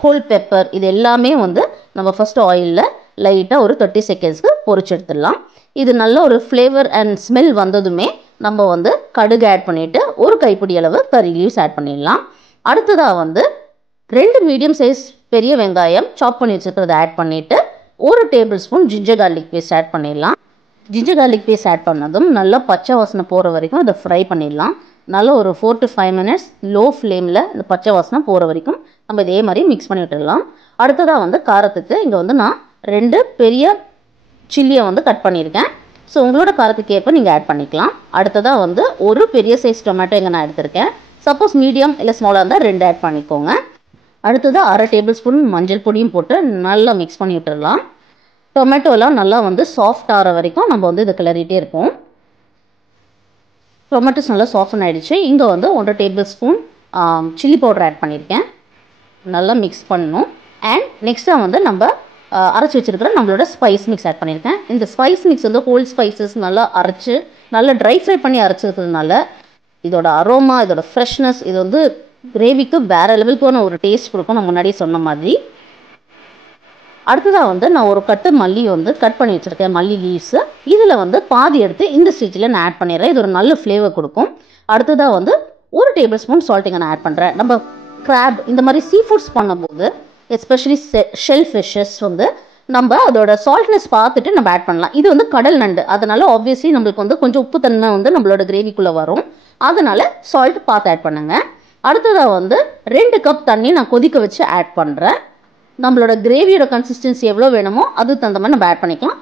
ஹோல் பெப்பர், இது எல்லாமே வந்து நம்ம ஃபஸ்ட்டு ஆயிலில் லைட்டாக ஒரு 30 செகண்ட்ஸ்க்கு பொரிச்சு எடுத்துடலாம். இது நல்ல ஒரு ஃப்ளேவர் அண்ட் ஸ்மெல் வந்ததுமே நம்ம வந்து கடுகு ஆட் பண்ணிவிட்டு 1 கைப்பிடி அளவு கறி லீவ்ஸ் ஆட் பண்ணிடலாம். அடுத்ததாக வந்து 2 மீடியம் சைஸ் பெரிய வெங்காயம் சாப் பண்ணி வச்சுருக்கிறத ஆட் பண்ணிவிட்டு 1 tablespoon ginger garlic paste add பண்ணிடலாம். ஜிஞ்சர் கார்லிக் பேஸ்ட் ஆட் பண்ணதும் நல்லா பச்சை வாசனை போகிற வரைக்கும் அதை ஃப்ரை பண்ணிடலாம். நல்லா ஒரு 4 to 5 minutes லோ ஃப்ளேமில் இந்த பச்சை வாசனை போகிற வரைக்கும் நம்ம இதே மாதிரி மிக்ஸ் பண்ணி விட்டுடலாம். அடுத்ததாக வந்து காரத்துக்கு இங்கே வந்து நான் 2 பெரிய சில்லியை வந்து கட் பண்ணியிருக்கேன். ஸோ உங்களோட காரத்துக்கு ஏற்ப நீங்கள் ஆட் பண்ணிக்கலாம். அடுத்ததாக வந்து 1 பெரிய சைஸ் டொமேட்டோ இங்கே நான் எடுத்திருக்கேன். சப்போஸ் மீடியம் இல்லை ஸ்மாலாக இருந்தால் 2 ஆட் பண்ணிக்கோங்க. அடுத்ததாக 1/2 டேபிள் ஸ்பூன் மஞ்சள் பொடியும் போட்டு நல்லா மிக்ஸ் பண்ணி விட்டுடலாம். டொமேட்டோலாம் நல்லா வந்து சாஃப்ட் ஆகிற வரைக்கும் நம்ம வந்து இதை கிளறிட்டே இருப்போம். டொமேட்டோஸ் நல்லா சாஃப்டன் ஆகிடுச்சு. இங்கே வந்து 1 tablespoon chilli powder add பண்ணியிருக்கேன். நல்லா மிக்ஸ் பண்ணணும். அண்ட் நெக்ஸ்ட்டாக வந்து நம்ம அரைச்சி வச்சுருக்கிற நம்மளோட ஸ்பைஸ் மிக்ஸ் ஆட் பண்ணியிருக்கேன். இந்த ஸ்பைஸ் மிக்ஸ் வந்து ஹோல் ஸ்பைசஸ் நல்லா அரைச்சி நல்லா ட்ரை ஃப்ரை பண்ணி அரைச்சிருக்கிறதுனால இதோட அரோமா, இதோட ஃப்ரெஷ்னஸ், இது வந்து கிரேவிக்கு வேறு லெவலுக்கான ஒரு டேஸ்ட் கொடுக்கும். நான் முன்னாடியே சொன்ன மாதிரி. அடுத்ததாக வந்து நான் ஒரு கட்டு மல்லி வந்து கட் பண்ணி வச்சுருக்கேன், மல்லி லீவ்ஸு. இதில் வந்து பாதி எடுத்து இந்த ஸ்டேஜில் நான் ஆட் பண்ணிடுறேன். இது ஒரு நல்ல ஃப்ளேவர் கொடுக்கும். அடுத்ததாக வந்து 1 டேபிள் ஸ்பூன் சால்ட்டிங்க நான் ஆட் பண்ணுறேன். நம்ம கிராப் இந்த மாதிரி சீ ஃபுட்ஸ் பண்ணும்போது எஸ்பெஷலி ஷெல் ஃபிஷ்ஷஸ் வந்து நம்ம அதோட சால்ட்னஸ் பார்த்துட்டு நம்ம ஆட் பண்ணலாம். இது வந்து கடல் நண்டு, அதனால ஆப்வியஸ்லி நம்மளுக்கு வந்து கொஞ்சம் உப்பு தன்மை வந்து நம்மளோட கிரேவிக்குள்ளே வரும். அதனால் சால்ட் பார்த்து ஆட் பண்ணுங்கள். அடுத்ததாக வந்து 2 கப் தண்ணி நான் கொதிக்க வச்சு ஆட் பண்ணுறேன். நம்மளோட கிரேவியோட கன்சிஸ்டன்சி எவ்வளோ வேணுமோ அது தகுந்த மாதிரி நம்ம ஆட் பண்ணிக்கலாம்.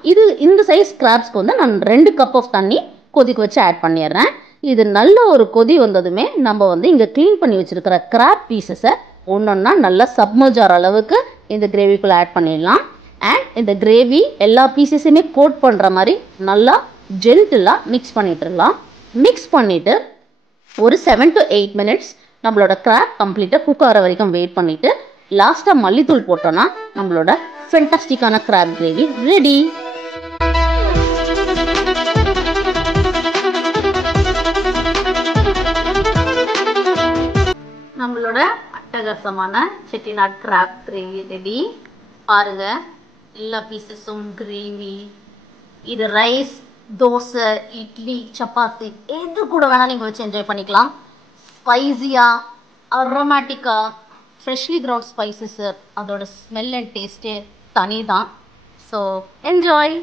இந்த சைஸ் கிராப்ஸ்க்கு வந்து நான் 2 கப் ஆஃப் தண்ணி கொதிக்க வச்சு ஆட் பண்ணிடுறேன். இது நல்ல ஒரு கொதி வந்ததுமே நம்ம வந்து இங்கே க்ளீன் பண்ணி வச்சுருக்கிற கிராப் பீசஸை ஒன்றொன்னா நல்லா சப்மர்ஜ் அளவுக்கு இந்த கிரேவிக்குள்ளே ஆட் பண்ணிடலாம். அண்ட் இந்த கிரேவி எல்லா பீசஸையுமே கோட் பண்ணுற மாதிரி நல்லா ஜென்டிலாக மிக்ஸ் பண்ணிட்டுடலாம். மிக்ஸ் பண்ணிவிட்டு ஒரு 7 to 8 minutes நம்மளோட கிராப் கம்ப்ளீட்டாக குக் ஆகிற வரைக்கும் வெயிட் பண்ணிவிட்டு லாஸ்ட்டாக மல்லித்தூள் போட்டோன்னா நம்மளோட ஃபென்டாஸ்டிக்கான கிராப் கிரேவி ரெடி. நம்மளோட அட்டகாசமான செட்டிநாடு கிராப் கிரேவி ரெடி. பாருங்க, எல்லா பீசஸும் கிரேவி. இது ரைஸ், தோசை, இட்லி, சப்பாத்தி எது கூட வேணால் நீங்கள் வச்சு என்ஜாய் பண்ணிக்கலாம். ஸ்பைஸியாக, அரோமேட்டிக்காக, ஃப்ரெஷ்லி கிரவுண்ட் ஸ்பைசஸ், அதோட ஸ்மெல் அண்ட் டேஸ்ட்டே தனி தான். So enjoy.